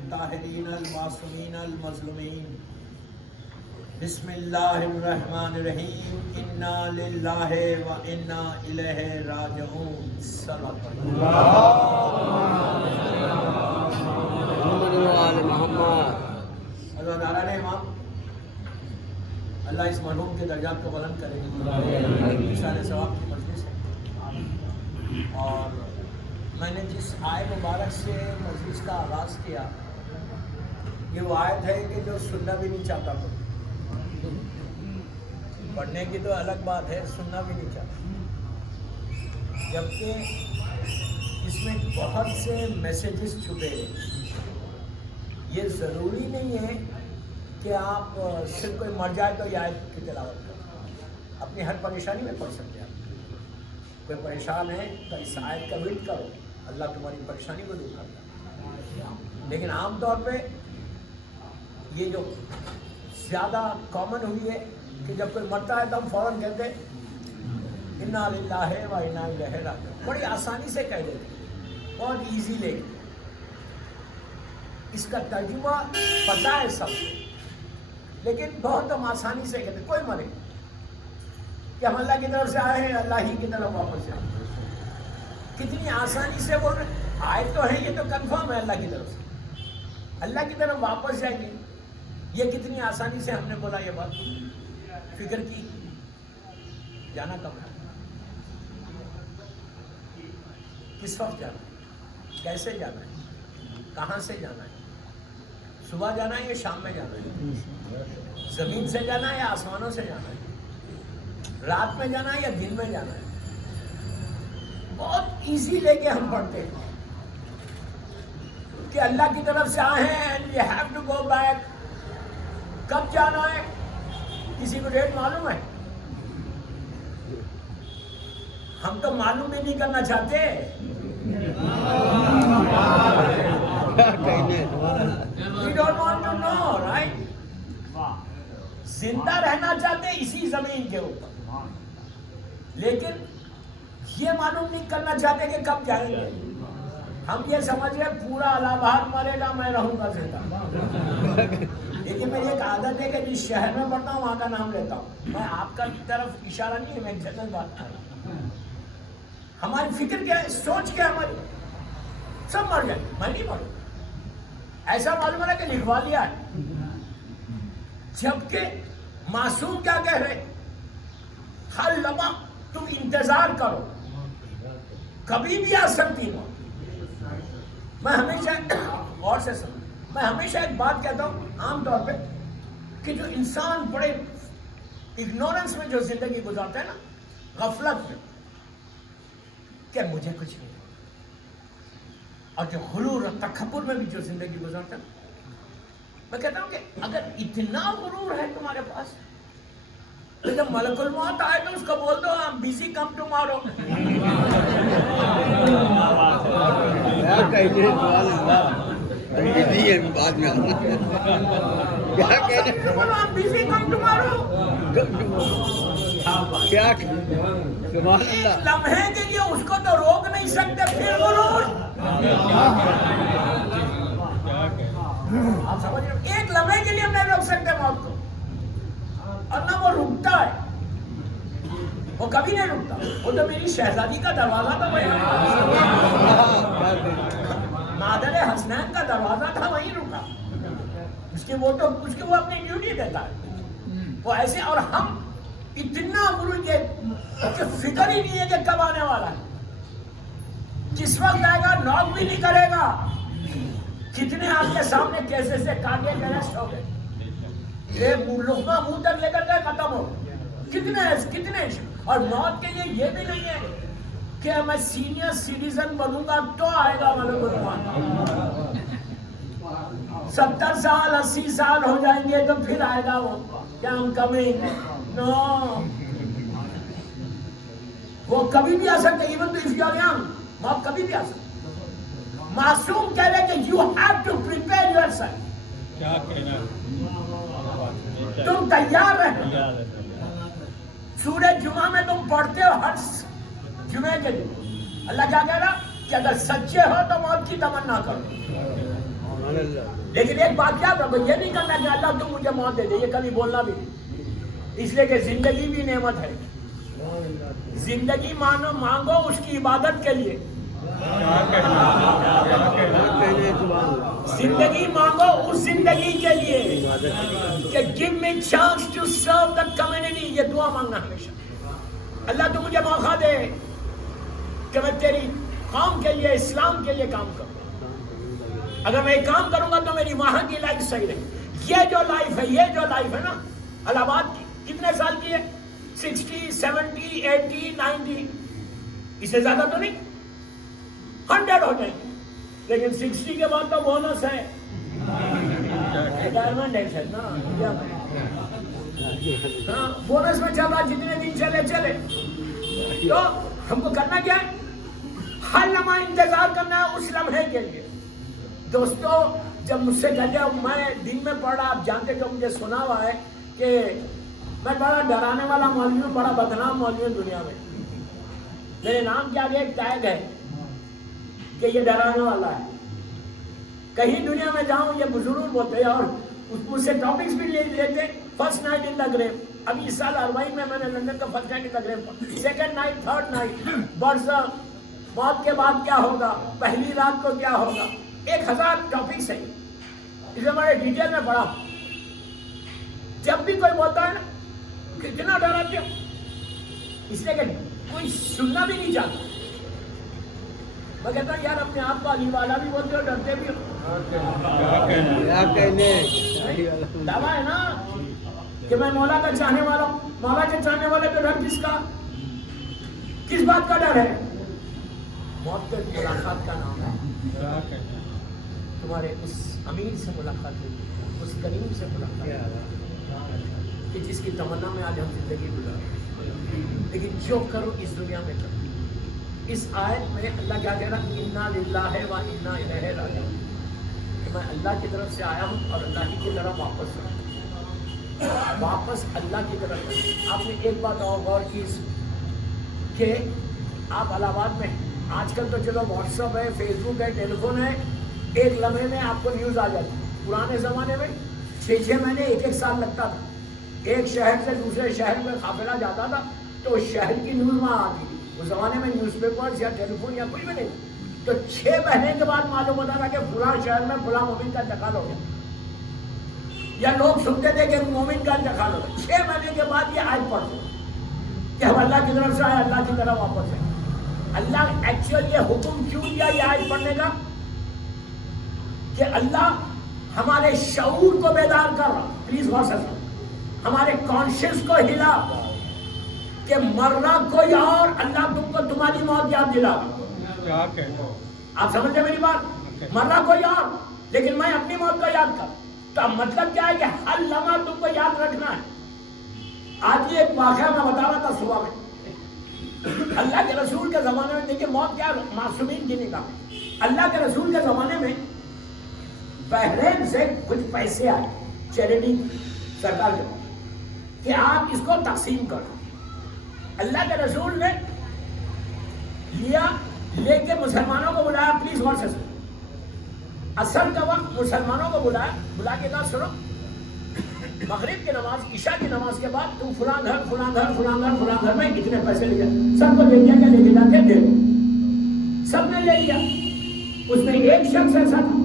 الطاہرین المعصومین المظلومین بسم اللہ الرحمن الرحیم انا للہ و انا الیہ راجعون صلی اللہ علیہ امام اللہ اس مرحوم کے درجات کو بلند کرے اشارہ ثواب کی مجلس ہے اور میں نے جس آیت مبارک سے مجلس کا آغاز کیا یہ وہ آیت ہے کہ جو سننا بھی نہیں چاہتا تو پڑھنے کی تو الگ بات ہے سننا بھی نہیں چاہتا جبکہ اس میں بہت سے میسیجز چھپے ہیں یہ ضروری نہیں ہے کہ آپ صرف کوئی مر جائے تو یہ آیت کی تلاوت کریں اپنی ہر پریشانی میں پڑھ سکتے ہیں کوئی پریشان ہے تو اس آیت کا ورد کرو اللہ تمہاری پریشانی کو دور کرتا ہے لیکن عام طور پہ یہ جو زیادہ کامن ہوئی ہے کہ جب کوئی مرتا ہے تو ہم فوراً کہتے ہیں انا للہ و انا الیہ راجعون بڑی آسانی سے کہہ دیتے بہت ایزی لے کے اس کا ترجمہ پتہ ہے سب کو لیکن بہت ہم آسانی سے کہتے کوئی مرے کہ ہم اللہ کی طرف سے آئے ہیں اللہ ہی کی طرف واپس جائیں کتنی آسانی سے بول رہے آئے تو ہیں یہ تو کنفرم ہے اللہ کی طرف سے اللہ کی طرف واپس جائیں گے یہ کتنی آسانی سے ہم نے بولا یہ بات فکر کی جانا کب ہے کس وقت جانا ہے کیسے جانا ہے کہاں سے جانا ہے صبح جانا ہے یا شام میں جانا ہے زمین سے جانا ہے یا آسمانوں سے جانا ہے رات میں جانا ہے یا دن میں جانا ہے بہت ایزی لے کے ہم پڑھتے ہیں کہ اللہ کی طرف سے آئے ہیں and we have to go back کب جانا ہے کسی کو ڈیٹ معلوم ہے ہم تو معلوم بھی نہیں کرنا چاہتے We don't want to know, right? زندہ رہنا چاہتے اسی زمین کے اوپر لیکن یہ معلوم نہیں کرنا چاہتے کہ کب جائیں گے ہم یہ سمجھ رہے پورا الہ آباد مرے گا میں رہوں گا زندہ لیکن میری ایک عادت ہے کہ جس شہر میں پڑھتا ہوں وہاں کا نام لیتا ہوں میں آپ کا طرف اشارہ نہیں ہے میں جنرل بات کر رہا ہوں ہماری فکر کیا ہے سوچ کیا ہماری سب مر جائیں میں نہیں مروں ایسا معلوم ہے کہ لکھوا لیا ہے جبکہ معصوم کیا کہہ رہے ہر لمحہ تم انتظار کرو کبھی بھی آ سکتی ہو میں ہمیشہ غور سے سمجھ میں ہمیشہ ایک بات کہتا ہوں عام طور پہ کہ جو انسان بڑے اگنورنس میں جو زندگی گزارتا ہے نا غفلت میں کہ مجھے کچھ نہیں اور جو غرور اور تکبر میں بھی جو زندگی گزارتا ہے میں کہتا ہوں کہ اگر اتنا غرور ہے تمہارے پاس تو جب ملک الموت آئے تو اس کو بول دو I'm busy come tomorrow بعد میں I'm busy come tomorrow کیا لمحے کے لیے اس کو تو روک نہیں سکتے پھر غرور آپ سمجھ رہے ایک لمحے کے لیے ہم نہیں روک سکتے موت کو اور نہ وہ رکتا ہے وہ کبھی نہیں رکتا وہ تو میری شہزادی کا دروازہ تھا وہیں مادر حسنین کا دروازہ تھا وہیں رکا اس کی وہ اپنی ڈیوٹی دیتا ہے وہ ایسے اور ہم اتنا غرور کہ فکر ہی نہیں ہے کہ کب آنے والا ہے جس وقت آئے گا نوک بھی نہیں کرے گا کتنے آپ کے سامنے کیسے سے کاٹے اریسٹ ہو گئے یہ لقمہ منہ تک لے کر گئے ختم ہو کتنے اور موت کے لیے یہ بھی نہیں ہے کہ میں سینئر سٹیزن بنوں گا تو آئے گا ملک الموت 70 سال 80 سال ہو جائیں گے تو پھر آئے گا وہ کیا ہم کمنگ نو وہ کبھی بھی آ سکتے ایون تو اف یو آر ینگ موت کبھی بھی آ سکتے معصوم کہہ رہے کہ you have to prepare yourself کیا کہنا تم تیار رہو سورہ جمعہ میں تم پڑھتے ہو ہر جمعے کے دن اللہ کیا کہہ رہا کہ اگر سچے ہو تو موت کی تمنا کرو لیکن ایک بات یاد رکھو، یہ نہیں کرنا کہ اللہ تم مجھے موت دے دے، یہ کبھی بولنا بھی نہیں، اس لیے کہ زندگی بھی نعمت ہے. زندگی مانگو اس کی عبادت کے لیے، زندگی مانگو اس زندگی کے لیے کہ give me chance to serve the community. یہ دعا مانگنا ہمیشہ، اللہ تو مجھے موقع دے کہ میں تیری قوم کے لیے، اسلام کے لیے کام کروں. اگر میں کام کروں گا تو میری وہاں کی لائف صحیح رہے. یہ جو لائف ہے نا الہ آباد کی، کتنے سال کی ہے؟ 60 70 80 90، اس سے زیادہ تو نہیں، 100 ہو جائیں گے. لیکن 60 کے بعد تو بونس ہے، ریٹائرمنٹ ہے نا، بونس میں چل رہا، جتنے دن چلے. تو ہم کو کرنا کیا ہے؟ ہر لمحہ انتظار کرنا ہے اس لمحے کے لیے. دوستو جب مجھ سے کہتے ہیں، میں دن میں پڑھ رہا، آپ جانتے جو مجھے سنا ہوا ہے کہ میں بڑا ڈرانے والا مولوی ہوں، بڑا بدنام مولوی ہوں دنیا میں. میرے نام کے آگے ایک ٹیگ ہے کہ یہ ڈرانے والا ہے. کہیں دنیا میں جاؤں یہ بزرگ بولتے ہیں اور مجھ سے ٹاپکس بھی لے لیتے. فرسٹ نائٹ ان دا گریو، ابھی اس سال 40 میں نے لندن کا فرسٹ نائٹ ان دا گریو، سیکنڈ نائٹ، تھرڈ نائٹ، برس، موت کے بعد کیا ہوگا، پہلی رات کو کیا ہوگا، 1000 ٹاپکس ہیں. اسے بڑے ڈیٹیل میں پڑھا. جب بھی کوئی بولتا ہے نا کتنا ڈراتے ہو، اس لیے کہ کوئی سننا بھی نہیں چاہتا. میں کہتا ہوں یار اپنے آپ کو علی والا بھی بولتے ہو، ڈرتے بھی ہو. دعویٰ ہے نا کہ میں مولا کا چاہنے والا ہوں. مولا کے چاہنے والے تو ڈر کس کا، کس بات کا ڈر ہے؟ موت کے ملاقات کا نام ہے. تمہارے اس امیر سے ملاقات ہوئی، اس کریم سے ملاقات کہ جس کی تمنا میں آج ہم زندگی گزار. لیکن جو کرو اس دنیا میں کرو. اس آیت میں اللہ کیا کہہ رہا؟ انا للہ و انا الیہ راجعون، کہ میں اللہ کی طرف سے آیا ہوں اور اللہ ہی کی طرف واپس اللہ کی طرف. آپ نے ایک بات اور غور کی کہ آپ الہ آباد میں آج کل تو چلو واٹس ایپ ہے، فیس بک ہے، ٹیلی فون ہے، ایک لمحے میں آپ کو نیوز آ جاتی. پرانے زمانے میں 6 مہینے 1 سال لگتا تھا. ایک شہر سے دوسرے شہر میں قافلہ جاتا تھا تو اس شہر کی نیوز وہاں آتی تھی. اس زمانے میں نیوز پیپرز یا ٹیلی فون یا کوئی بھی نہیں، تو 6 مہینے کے بعد معلوم ہوتا تھا کہ فلاں شہر میں فلاں مومن کا انتقال ہو گیا، یا لوگ سنتے تھے کہ مومن کا انتقال ہو گیا. 6 مہینے کے بعد یہ آیت پڑھتے کہ ہم اللہ کی طرف سے آئے، اللہ کی طرف واپس ہے. اللہ ایکچوئل یہ حکم کیوں دیا یہ آیت پڑھنے کا؟ کہ اللہ ہمارے شعور کو بیدار کر رہا. پلیز غور سے سنو، ہمارے کانشیس کو ہلا کہ مرنا کوئی اور، اللہ تم کو تمہاری موت یاد دلا. آپ سمجھتے میری بات؟ مرنا کوئی اور لیکن میں اپنی موت کو یاد کر. تو مطلب کیا ہے کہ ہر لمحہ تم کو یاد رکھنا ہے. آج یہ ایک واقعہ میں بتا رہا تھا صبح میں. اللہ کے رسول کے زمانے میں دیکھیں موت کیا معصومین کی نگاہ. اللہ کے رسول کے زمانے میں بحرین سے کچھ پیسے آئے چیریٹی سرکار کے کہ آپ اس کو تقسیم کرو. اللہ کے رسول نے لیا، لے کے مسلمانوں کو بلایا. پلیز غور سے سنو، اثر کا وقت مسلمانوں کو بلایا، بلا کے کہا سنو مغرب کی نماز، عشاء کی نماز کے بعد تم فلاں گھر میں اتنے پیسے لے جائے. سب کو لے کے جا کے دے دو. سب نے لے لیا. اس میں ایک شخص ایسا تھا،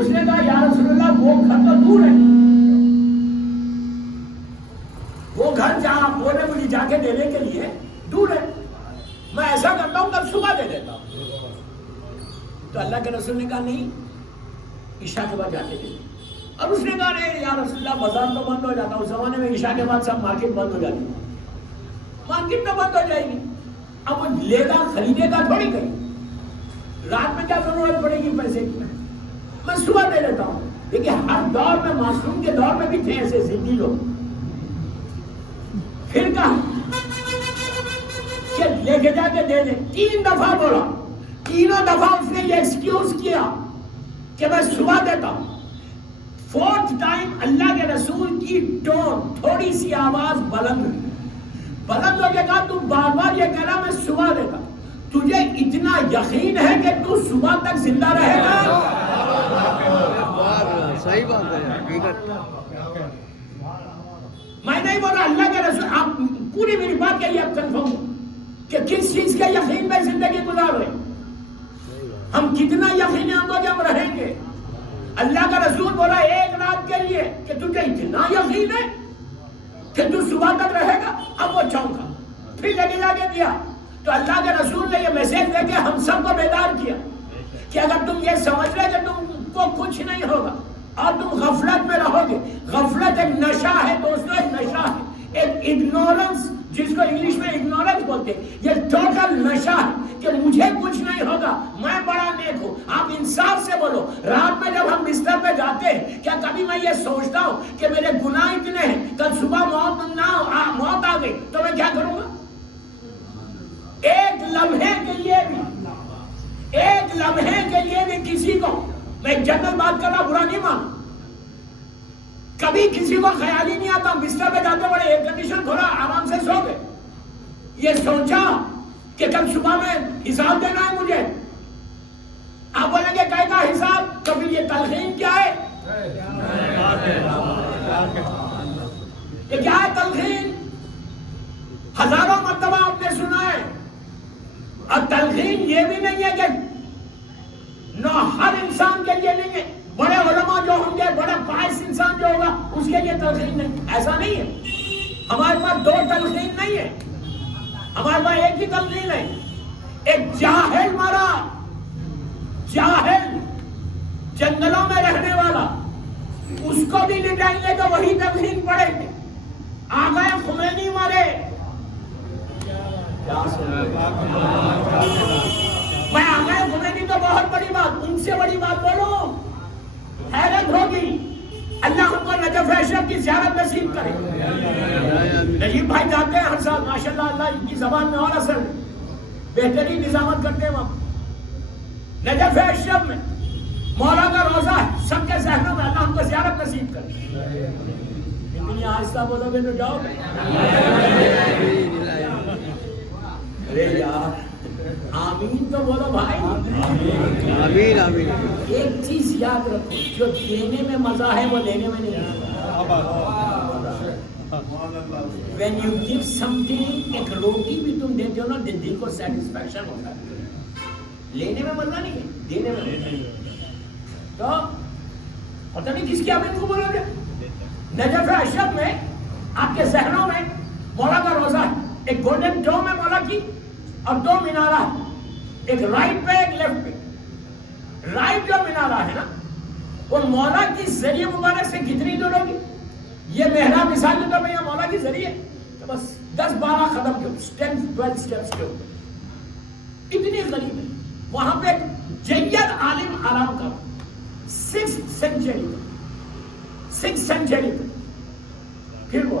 اس نے کہا یا رسول اللہ وہ گھر تو دور ہے، وہ گھر جہاں آپ بولے مجھے جا کے دینے کے لیے دور ہے، میں ایسا کرتا ہوں کل صبح دے دیتا ہوں. تو اللہ کے رسول نے کہا نہیں، عشاء کے بعد جا کے دے. اور اس نے کہا نہیں یا رسول اللہ بازار تو بند ہو جاتا. اس زمانے میں عشاء کے بعد سب مارکیٹ بند ہو جاتی، مارکیٹ تو بند ہو جائے گی. اب وہ لے گا، خریدے گا تھوڑی کہیں، رات میں کیا ضرورت پڑے گی پیسے کی، میں صبح دے دیتا ہوں. دیکھیے ہر دور میں، معصوم کے دور میں بھی تھے ایسے ضدی لوگ. پھر کہا کہ لے کے جا کے دے دیں. 3 دفعہ بولا، تینوں دفعہ اس نے یہ ایکسکیوز کیا کہ میں صبح دیتا ہوں. 4th ٹائم اللہ کے رسول کی ٹون، تھوڑی سی آواز بلند ہو کے کہا تم بار بار یہ کہہ رہا میں صبح دیتا ہوں، تجھے اتنا یقین ہے کہ تو صبح تک زندہ رہے گا؟ صحیح بات ہے حقیقت. میں نہیں بول رہا اللہ کے رسول، آپ پوری میری بات کے لیے آپ کنفرم ہو کہ کس چیز کے یقین میں زندگی گزار رہے ہیں، ہم کتنا یقین ہے ہم کو کہ ہم رہیں گے. اللہ کا رسول بولا ایک رات کے لیے کہ تجھے اتنا یقین ہے کہ تو صبح تک رہے گا. اب وہ چونکا، پھر لگے جا کے دیا. تو اللہ کے رسول نے یہ میسج دے کے ہم سب کو بیدار کیا کہ اگر تم یہ سمجھ رہے کہ تم کو کچھ نہیں ہوگا اور تم غفلت میں رہو گے. غفلت ایک نشہ ہے دوستو، ایک نشہ ہے، ایک اگنورنس جس کو انگلش میں اگنورنس بولتے ہیں. یہ ٹوٹل نشہ ہے کہ مجھے کچھ نہیں ہوگا، میں بڑا نیک ہوں. آپ انصاف سے بولو، رات میں جب ہم بستر پہ جاتے ہیں کیا کبھی میں یہ سوچتا ہوں کہ میرے گناہ اتنے ہیں، کل صبح موت آ گئی تو میں کیا کروں گا؟ ایک لمحے کے لیے بھی کسی کو، میں جنرل بات کر رہا، برا نہیں مانوں، کبھی کسی کو خیال ہی نہیں آتا بستر پہ جاتے بڑے ایئر کنڈیشن کھولا آرام سے سو گئے، یہ سوچا کہ کل صبح میں حساب دینا ہے مجھے. آپ بولیں گے کہے کا حساب؟ کبھی یہ تلخین کیا ہے؟ یہ کیا ہے تلخین؟ ہزاروں مرتبہ آپ نے سنا ہے. اور تلخین یہ بھی نہیں ہے کہ ہر انسان کے لیے نہیں ہے. بڑے علماء جو ہوں گے، بڑا باعث انسان جو ہوگا اس کے لیے تلخین نہیں، ایسا نہیں ہے. ہمارے پاس دو تلخین نہیں ہے، ہمارے پاس ایک ہی تلخین ہے. ایک جاہل مرا، جاہل جنگلوں میں رہنے والا، اس کو بھی لٹائیں گے تو وہی تلخین پڑے گے. آغا خمینی مرے، میں آغا خمینی تو بہت بڑی بات، ان سے بڑی بات بولو، حیرت ہوگی. اللہ ہم کو نجف اشرف کی زیارت نصیب کرے. نجیب بھائی جاتے ہیں ہر سال ماشاءاللہ، اللہ ان کی زبان میں اور اثر بہترین نظامت کرتے ہیں. وہاں نجف اشرف میں مولا کا روزہ ہے، سب کے ذہنوں میں، اللہ ہم کو زیارت نصیب کرے. اتنی آہستہ بولو گے تو جاؤ گے. ارے یار آمین تو بولو بھائی. آمین آمین. ایک چیز یاد رکھو، جو دینے میں مزہ ہے وہ لینے میں نہیں ہے. When you give something، ایک روٹی بھی تم دیتے ہو نا، دل کو سیٹسفیکشن ہوتا ہے. لینے میں مزہ نہیں ہے، دینے میں مزہ ہے. تو پتہ نہیں کس کی آمین کو بولو گے. نجف اشرف میں آپ کے ذہنوں میں مولا کا روزہ ہے، ایک گولڈن ڈوم ہے مولا کی اور دو مینارہ ہے، ایک رائٹ پہ ایک لیفٹ پہ. رائٹ جو مینارہ ہے نا وہ مولا کی ذریعے مبارک سے کتنی دور ہوگی؟ یہ محراب مثال کے طور پہ یہ مولا کی ذریعے تو بس 10-12 قدم کے 10-12 سٹیپس کے اوپر، اتنی قریب ہے. وہاں پہ ایک جید عالم آرام کا 6th سینچری پہ، پھر وہ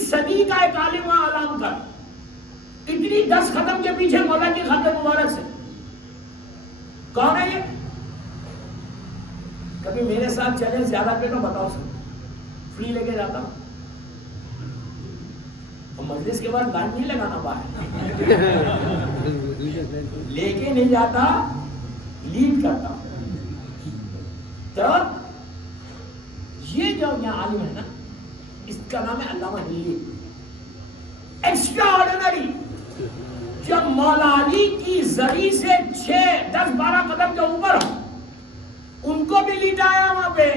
صدی کا ایک عالم وہاں آرام کا، اتنی 10 قدم کے پیچھے مولا کی خط مبارک سے. کون ہے یہ؟ کبھی میرے ساتھ چلے زیادہ پہ تو بتاؤ سر، فری لے کے جاتا ہوں. مجلس کے بعد لائن نہیں لگانا باہر، لے کے نہیں جاتا، لیڈ کرتا ہوں. تو یہ جو یہاں عالم ہے نا، اس کا نام ہے علامہ ہلی. ایکسٹرا آرڈینری، جب مولا علی کی زری سے 6-10-12 قدم کے اوپر ہو، ان کو بھی لٹایا وہاں پہ،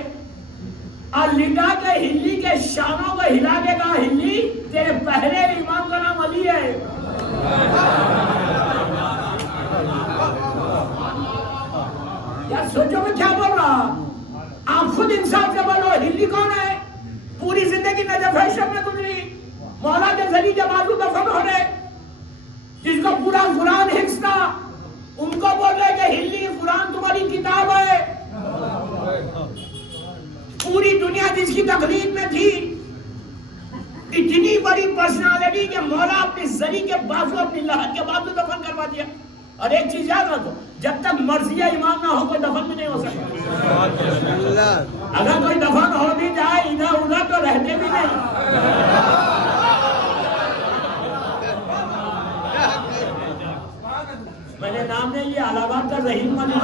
اور لٹا کے ہلی کے شانوں کو ہلا کے کہا ہلی تیرے پہلے امام کا نام علی ہے. یار سوچو میں کیا بول رہا، آپ خود انصاف سے بولو. ہلی کون ہے؟ پوری زندگی نجف اشرف میں گزری، مولا کے ذریعے جب آزو دفن ہو رہے، جس کو پورا قرآن حفظ تھا، ان کو بول رہے کہ ہلی قرآن تمہاری کتاب ہے. پوری دنیا جس کی تقلید میں تھی، اتنی بڑی پرسنالٹی کہ مولا اپنی زری کے بازو، اپنی لحد کے بازو دفن کروا دیا. اور ایک چیز یاد رکھو، جب تک مرضیہ امام نہ ہو کوئی دفن بھی نہیں ہو سکتا. اگر کوئی دفن ہو بھی جائے ادھر ادھر تو رہتے بھی نہیں. میں نے نام نہیں لیا، الہ آباد کا رحیم ملک.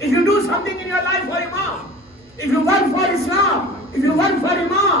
If you do something in your life for Imam, if you work for Islam, if you work for Imam,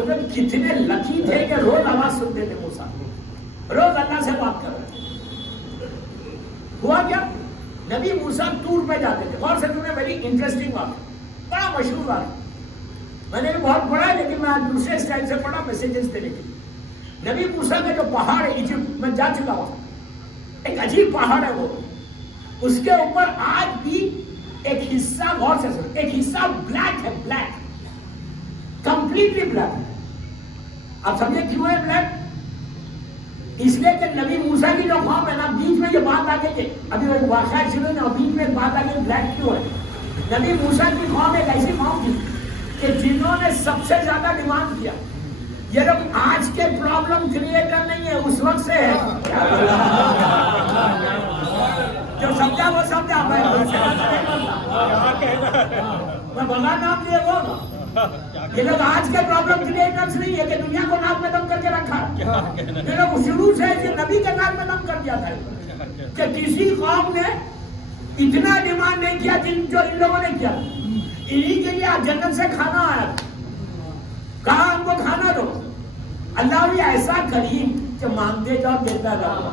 سوچو کتنے لکی تھے کہ روز آواز سنتے تھے موسیٰ، روز اللہ سے بات کر رہے تھے۔ ہوا کیا؟ نبی موسیٰ ٹور پہ جاتے تھے۔ غور سے تمہیں بڑی انٹرسٹنگ بات ہے، بڑا مشہور بات ہے، میں نے بھی بہت پڑھا ہے لیکن میں آج دوسرے اسٹائل سے پڑھا میسیجز دینے کے لیے۔ نبی موسیٰ کا جو پہاڑ ہے ایجپٹ میں جا چکا ہوں، ایک عجیب پہاڑ ہے وہ، اس کے اوپر آج بھی ایک حصہ، غور سے سنو، ایک حصہ بلیک ہے، بلیک، کمپلیٹلی بلیک۔ آپ سمجھے کیوں ہے بلیک؟ اس لیے کہ نبی موسیٰ کی جو قوم ہے نا، بیچ میں یہ بات آ گئی ہے، ابھی وہ واقعہ شروع نا، بیچ میں ایک بات آ گئی بلیک کیوں ہے۔ نبی موسیٰ کی قوم ایک ایسی قوم تھی کہ جنہوں نے سب سے زیادہ ڈیمانڈ کیا۔ یہ لوگ آج کے پرابلم کریٹر نہیں ہے، اس وقت سے ہے۔ جو سمجھا وہ سمجھا، میں بغیر نام لیے وہ نا، یہ لوگ آج کے پرابلم کریٹرز نہیں ہے کہ دنیا کو ناک میں دم کر کے رکھا، یہ لوگ شروع سے جو نبی کے ناک میں دم کر دیا تھا کہ کسی قوم نے اتنا ڈیمانڈ نہیں کیا جو ان لوگوں نے کیا۔ انہی کے لیے جنت سے کھانا آیا، کہا ہم کو کھانا دو۔ اللہ بھی ایسا کریم کہ مانگتے جاؤ دیتا جاؤ،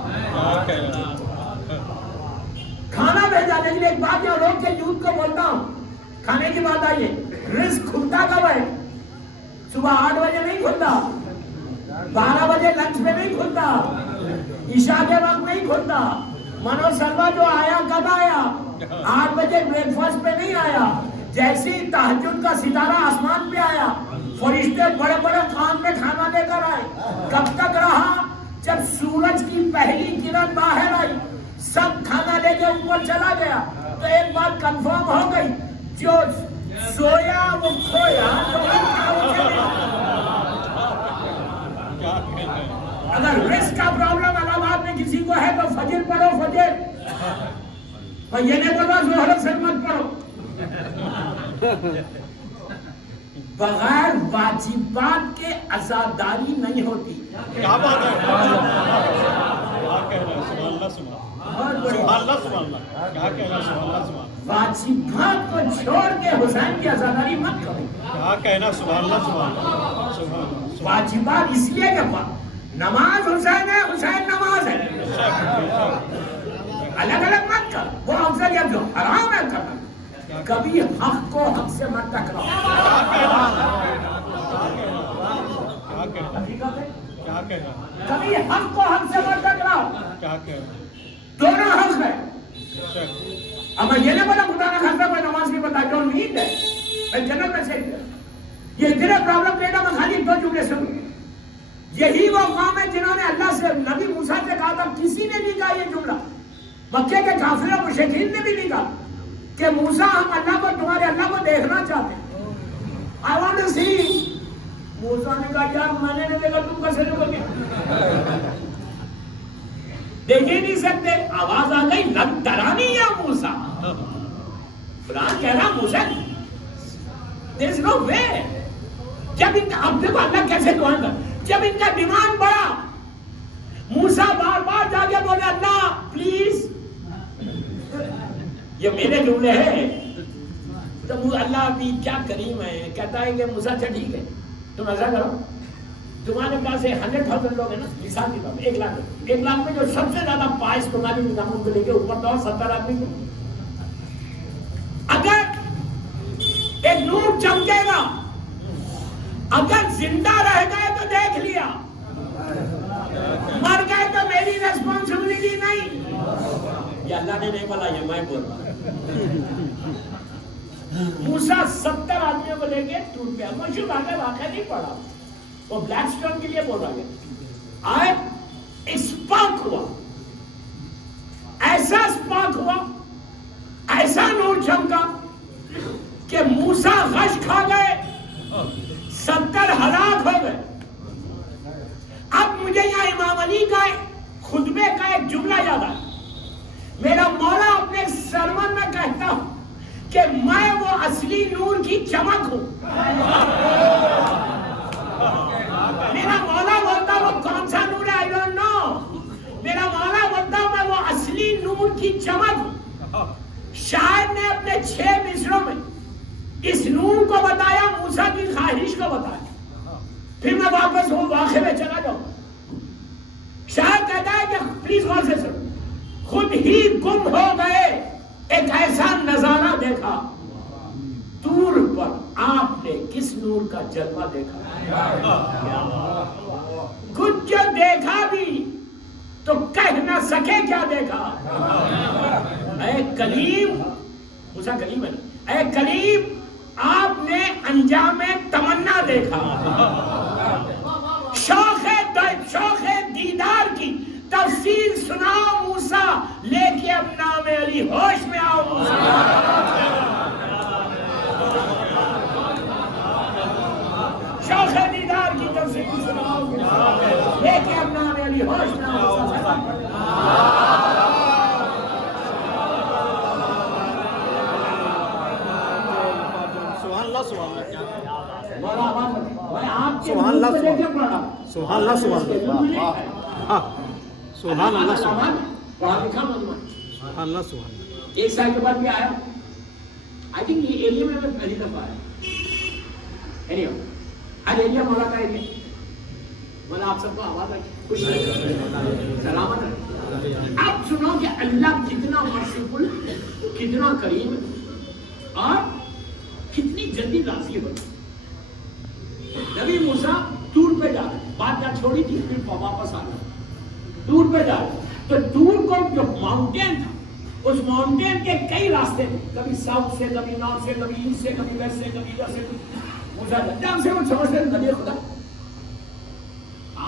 کھانا بھیجا۔ لیکن ایک بات یہاں روک کے یوتھ کو بولتا ہوں، کھانے کی بات آئی ہے، رزق کھلتا کب ہے؟ صبح 8 بجے نہیں کھلتا، 12 بجے لنچ پہ نہیں کھلتا، عشاء کے وقت نہیں کھلتا۔ منو سلوا جو آیا کب آیا؟ 8 بجے بریک فاسٹ پہ نہیں آیا، جیسے ہی تہجد کا ستارہ آسمان پہ آیا، فرشتے بڑے بڑے خان میں کھانا لے کر آئے۔ کب تک رہا؟ جب سورج کی پہلی کرن باہر آئی، سب کھانا لے کے اوپر چلا گیا۔ تو ایک بات کنفرم ہو گئی، جو سویا وہ کھویا، جو اٹھا وہ چلا۔ اگر رزق کا پرابلم الہ آباد میں کسی کو ہے تو فجر پڑھو، فجر، اور یہ نہیں بولا ظہر سے مت پڑھو۔ بغیر واجبات کے عزاداری نہیں ہوتی۔ کیا بات ہے، واجبات کو چھوڑ کے حسین کی عزاداری مت کرو۔ کیا کہنا، سبحان اللہ، سبحان اللہ۔ واجبات اس لیے کہ نماز حسین ہے، حسین نماز ہے، الگ الگ مت کر۔ وہ افضلیت جو حرام ہے کرنا، کبھی حق کو حق سے مت ٹکراؤ۔ کیا کہنا، کبھی حق کو حق سے مت ٹکراؤ، کیا کہنا، دونوں حق ہے۔ اب میں یہ نہیں بولا خدا نہ خاصا کوئی نماز نہیں بتا، جو نیند ہے میں جنت میں سے یہ اتنے پرابلم بیٹا میں خالی 2 جملے سنوں۔ یہی وہ قوم ہے جنہوں نے اللہ سے، نبی موسیٰ سے کہا تھا، کسی نے نہیں کہا یہ جملہ، مکے کے کافر و مشرکین نے بھی نہیں کہا کہ موسیٰ ہم اللہ کو، تمہارے اللہ کو دیکھنا چاہتے ہیں، I want to see۔ موسیٰ نے کہا یار میں نے نہیں دیکھا، تم کیسے دیکھو گے؟ دیکھ ہی نہیں سکتے۔ آواز آ گئی، لن ترانی یا موسیٰ، قرآن کہہ رہا موسیٰ there is no way۔ جب ان کا، اب دیکھو اللہ کیسے دعا کر، جب ان کا ڈیمانڈ بڑا، موسیٰ بار بار جا کے بولے اللہ پلیز، یہ میرے جملے ہیں، تو اللہ بھی کیا کریم ہے، کہتا ہے کہ موسیٰ اچھا ٹھیک ہے، تم ایسا کرو، تمہارے پاس 100,000 لوگ ہیں نا، مثال کی بات، 1 لاکھ میں جو سب سے زیادہ پائس تمہاری نظاموں کو لے کے اوپر تو 70 آدمی کو، اگر ایک نور چمکے گا، اگر زندہ رہ گئے تو دیکھ لیا، مر گئے تو میری ریسپانسبلٹی نہیں۔ یہ اللہ نے نہیں بولا، یہ میں بول رہا ہوں۔ موسیٰ 70 آدمیوں کو لے کے ٹوٹ گیا، مشہور آگے واقعہ نہیں پڑا، وہ بلیک سٹون کے لیے بول رہا گیا، آئے اسپاک ہوا، ایسا اسپاک ہوا، ایسا نور چمکا کہ موسیٰ غش کھا گئے، 70 ہلاک ہو گئے۔ اب مجھے یہاں امام علی کا خطبے کا ایک جملہ یاد آیا، میرا مولا اپنے سرمن میں کہتا ہوں کہ میں وہ اصلی نور کی چمک ہوں۔ میرا مولا بولتا وہ کون سا نور ہے، I don't know۔ میرا مولا بولتا میں وہ اصلی نور کی چمک ہوں۔ شاعر نے اپنے 6 مصروں میں اس نور کو بتایا، موسیٰ کی خواہش کو بتایا۔ پھر میں واپس وہ واقعے میں چلا جاؤں. شاید کہتا ہے کہ پلیز غور سے سنو, خود ہی گم ہو گئے, ایک ایسا نظارہ دیکھا, دور پر آپ نے کس نور کا جلوہ دیکھا. کچھ جو دیکھا بھی تو کہہ نہ سکے کیا دیکھا. اے کلیم, موسیٰ کلیم ہے, اے کلیم آپ نے انجام تمنا دیکھا. شوق دیدار کی تفصیل سناؤ موسیٰ, لے کے اب نام علی ہوش میں آؤ موسیٰ. شوق دیدار کی تفصیل سناؤ لے کے اب نام علی ہوش میں آؤ موسیٰ. سبحان اللہ سبحان اللہ سبحان اللہ سبحان اللہ سبحان. ایک سال کے بعد بھی آیا, آئی تھنک یہ ایریا میں پہلی دفعہ آیا. آج ایریا مولا کا ایریا, مولا آپ سب کو آواز آئی, خوش سلامت ہے. اب سنو کہ اللہ کتنا مرسیفل, کتنا کریم اور کتنی جلدی راضی ہو. نبی موسیٰ دور پہ جا رہے, بات نہ چھوڑی تھی, پھر واپس آ رہے, دور پہ جا رہے. تو دور کو جو ماؤنٹین تھا, اس ماؤنٹین کے کئی راستے تھے, کبھی ساؤتھ سے, کبھی نارتھ سے, کبھی ایسٹ سے, کبھی ویسٹ سے, کبھی ادھر سے. موسیٰ جان سے وہ سمجھتے ہیں نبی خدا.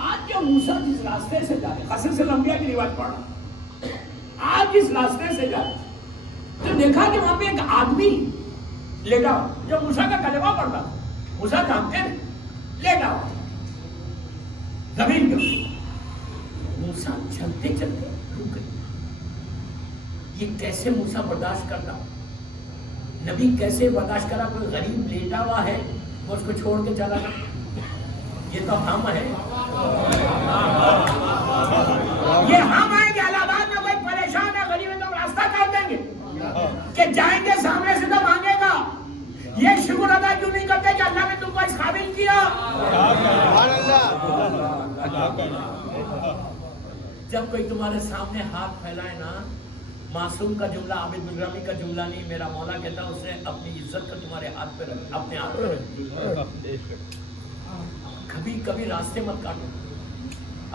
آج جو موسیٰ جس راستے سے جا رہے, قصص الانبیاء کی روایت پڑھ رہا, آج جس راستے سے جا رہے تو دیکھا کہ وہاں پہ ایک آدمی لیٹا جو موسیٰ کا کلمہ پڑھتا. موسیٰ جانتے ہیں لیٹا زمین پہ. موسیٰ چلتے چلتے رک گئے. یہ کیسے موسیٰ برداشت کرتا, نبی کیسے برداشت کرا؟ کوئی غریب لیٹا ہوا ہے وہ اس کو چھوڑ کے چلا گیا. یہ تو ہم ہیں, یہ ہم ہیں کہ الہ آباد میں کوئی پریشان ہے, غریب ہے, تو ہم راستہ کر دیں گے کہ جائیں گے سامنے سے تو مانگے گا. یہ شکر ادا کیوں نہیں کرتے کہ اللہ نے تم کو اس قابل کیا. جب کوئی تمہارے سامنے ہاتھ پھیلائے نا, معصوم کا جملہ, عابد بن ربیع کا جملہ نہیں, میرا مولا کہتا اس نے اپنی عزت کا تمہارے ہاتھ پہ رکھ, اپنے ہاتھ پہ رکھ. کبھی کبھی راستے مت کاٹو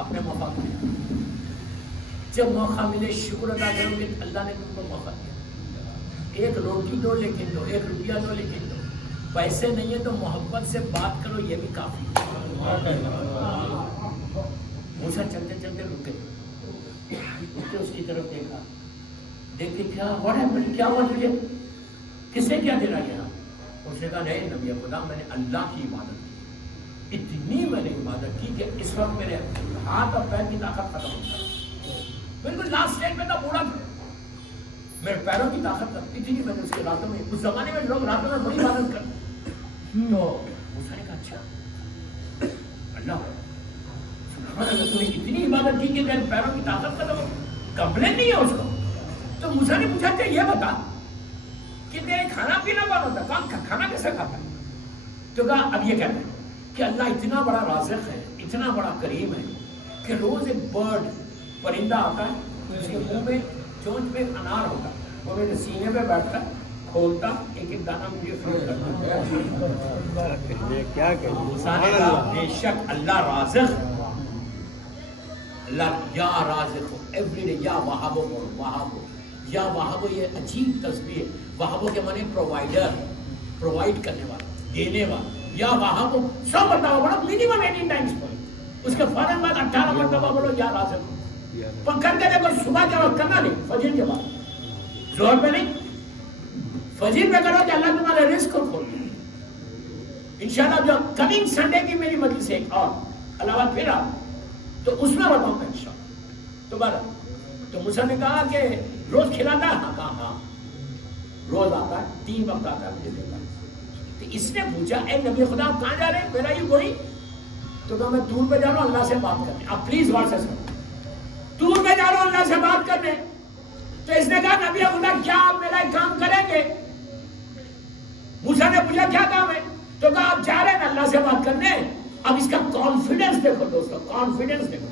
اپنے موقع کو. جب موقع ملے شکر ادا کرو کہ اللہ نے تم کو موقع دیا. ایک روٹی دو لیکن دو, ایک روپیہ دو لیکن دو. پیسے نہیں ہے تو محبت سے بات کرو, یہ بھی کافی. موسیٰ چلتے چلتے رکے, اس کی طرف دیکھا, دیکھ کے کیا کیا ہوا تجھے, کس نے کیا دینا گیا؟ اس نے کہا نہیں نبی خدا, میں نے اللہ کی عبادت کی, اتنی میں نے عبادت کی کہ اس وقت میرے ہاتھ اور پیر کی طاقت ختم ہو گئی. بالکل لاسٹ اسٹیج میں تھا, بوڑھا تھا, میرے پیروں کی طاقت کرتی تھی. میں نے اس کے راتوں میں, اس زمانے میں لوگ راتوں میں بڑی عبادت کرتے. تو موسیٰ نے کہا اچھا اللہ تم نے اتنی عبادت کی کہ میرے پیروں کی طاقت ختم ہو, کمپلین نہیں ہے اس کو. تو موسیٰ نے پوچھا کہ یہ بتا کہ تیرے کھانا پینا کون ہوتا ہے, کھانا کیسے کھاتا ہے؟ تو کہا اب یہ کہتے ہیں کہ اللہ اتنا بڑا رازق ہے, اتنا بڑا کریم ہے کہ روز ایک برڈ, پرندہ آتا ہے, اس کے منہ میں چونچ میں ایک انار ہوتا, وہ میرے سینے پہ بیٹھتا, کھولتا, ایک ایک دانہ مجھے فروٹ کرتا. کیا کہ موسیٰ نے کہا بے شک اللہ رازق, اللہ یا رازق ہو ایوری ڈے, یا وہاب ہو, وہاب ہو, یا وہاب ہو. یہ عجیب تسبیح ہے. وہاب ہو کے معنی پرووائڈر, پرووائڈ کرنے والا, دینے والا. یا وہاب ہو 100 مرتبہ بڑھو, منیمم 18 ٹائمز پڑھو. اس کے فوراً بعد 18 مرتبہ بولو یا رازق ہو. پر کر کے دیکھو, صبح کے وقت کرنا نہیں, فجر کے بعد, زہر پہ نہیں, فجر پہ کرو کہ اللہ تمہارے رزق کو کھول دے. انشاءاللہ جو کمنگ سنڈے کی میری مجلس ہے اور علاوہ پھر آپ, تو اس میں بتاؤں گا انشاءاللہ دوبارہ. تو موسیٰ نے کہا کہ روز کھلاتا ہے؟ کہا ہاں روز آتا ہے, 3 وقت آتا ہے مجھے دیتا ہے. تو اس نے پوچھا اے نبی خدا آپ کہاں جا رہے ہیں؟ میرا یہ وہی. تو کہا میں دور پہ جا رہا ہوں اللہ سے بات کرنے. آپ پلیز غور سے سنو, دور پہ جا رہا ہوں اللہ سے بات کرنے. تو اس نے کہا نبی خدا کیا آپ میرا ایک کام کریں گے؟ موسیٰ نے پوچھا کیا کام ہے؟ تو کہا آپ جا رہے ہیں اللہ سے بات کرنے, اب اس کا کانفیڈنس دیکھو دوستو، کانفیڈنس دیکھو.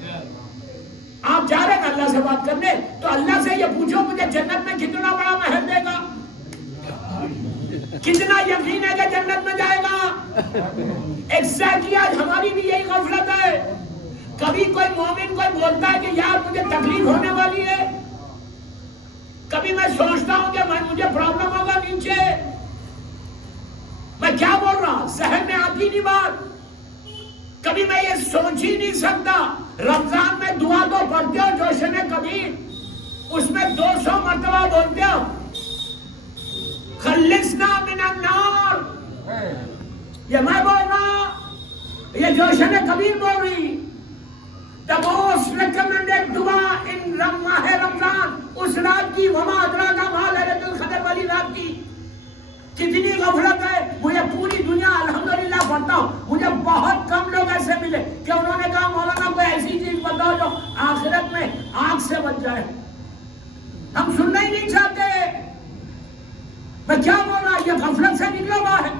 آپ جا رہے ہیں اللہ سے بات کرنے تو اللہ سے یہ پوچھو مجھے جنت میں کتنا بڑا محل دے گا، کتنا یقین ہے کہ جنت میں جائے گا. ایگزیکٹلی آج ہماری بھی یہی غفلت ہے. کبھی کوئی مومن کوئی بولتا ہے کہ یار مجھے تکلیف ہونے والی ہے، کبھی میں سوچتا ہوں کہ مجھے پرابلم ہوگا نیچے، میں کیا بول رہا، ذہن میں آتی نہیں بات. کبھی میں یہ سوچ ہی نہیں سکتا. رمضان میں دعا تو پڑھتے ہو جوشن کبیر، اس میں 200 مرتبہ بولتے ہو خلصنا من النار. یہ میں بول رہا، یہ جوشن کبیر بول رہی. The most recommended دعا ان ماہ رمضان، اس رات کی وما ادراک ما لیلۃ القدر والی رات کی. کتنی غفلت ہے. مجھے پوری دنیا الحمدللہ پڑھتا ہوں، مجھے بہت کم لوگ ایسے ملے کہ انہوں نے کہا مولانا کوئی ایسی چیز بتاؤ جو آخرت میں آگ سے بچ جائے. ہم سننا ہی نہیں چاہتے. میں کیا بول رہا، یہ غفلت سے نکلا ہوا ہے.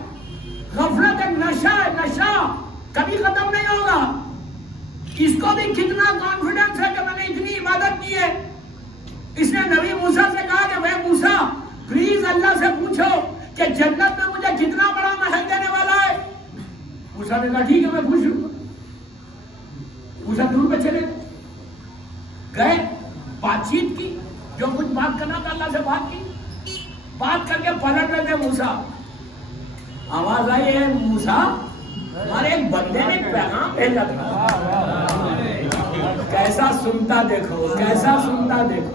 غفلت ایک نشہ ہے، نشہ کبھی ختم نہیں ہوگا. اس کو بھی کتنا کانفیڈنس ہے کہ میں نے اتنی عبادت کی ہے. اس نے نبی موسیٰ سے کہا کہ میں موسیٰ پلیز اللہ سے پوچھو کہ جنت میں مجھے کتنا بڑا محل دینے والا ہے. موسیٰ نے کہا ٹھیک ہے میں پوچھ لوں گا. موسیٰ دور پہ چلے گئے، بات چیت کی، جو کچھ بات کرنا تھا اللہ سے بات کی. بات کر کے پلٹ رہے تھے موسیٰ، آواز آئی ہے موسیٰ ہمارے ایک بندے نے پیغام بھیجا تھا. کیسا سنتا دیکھو، کیسا سنتا دیکھو.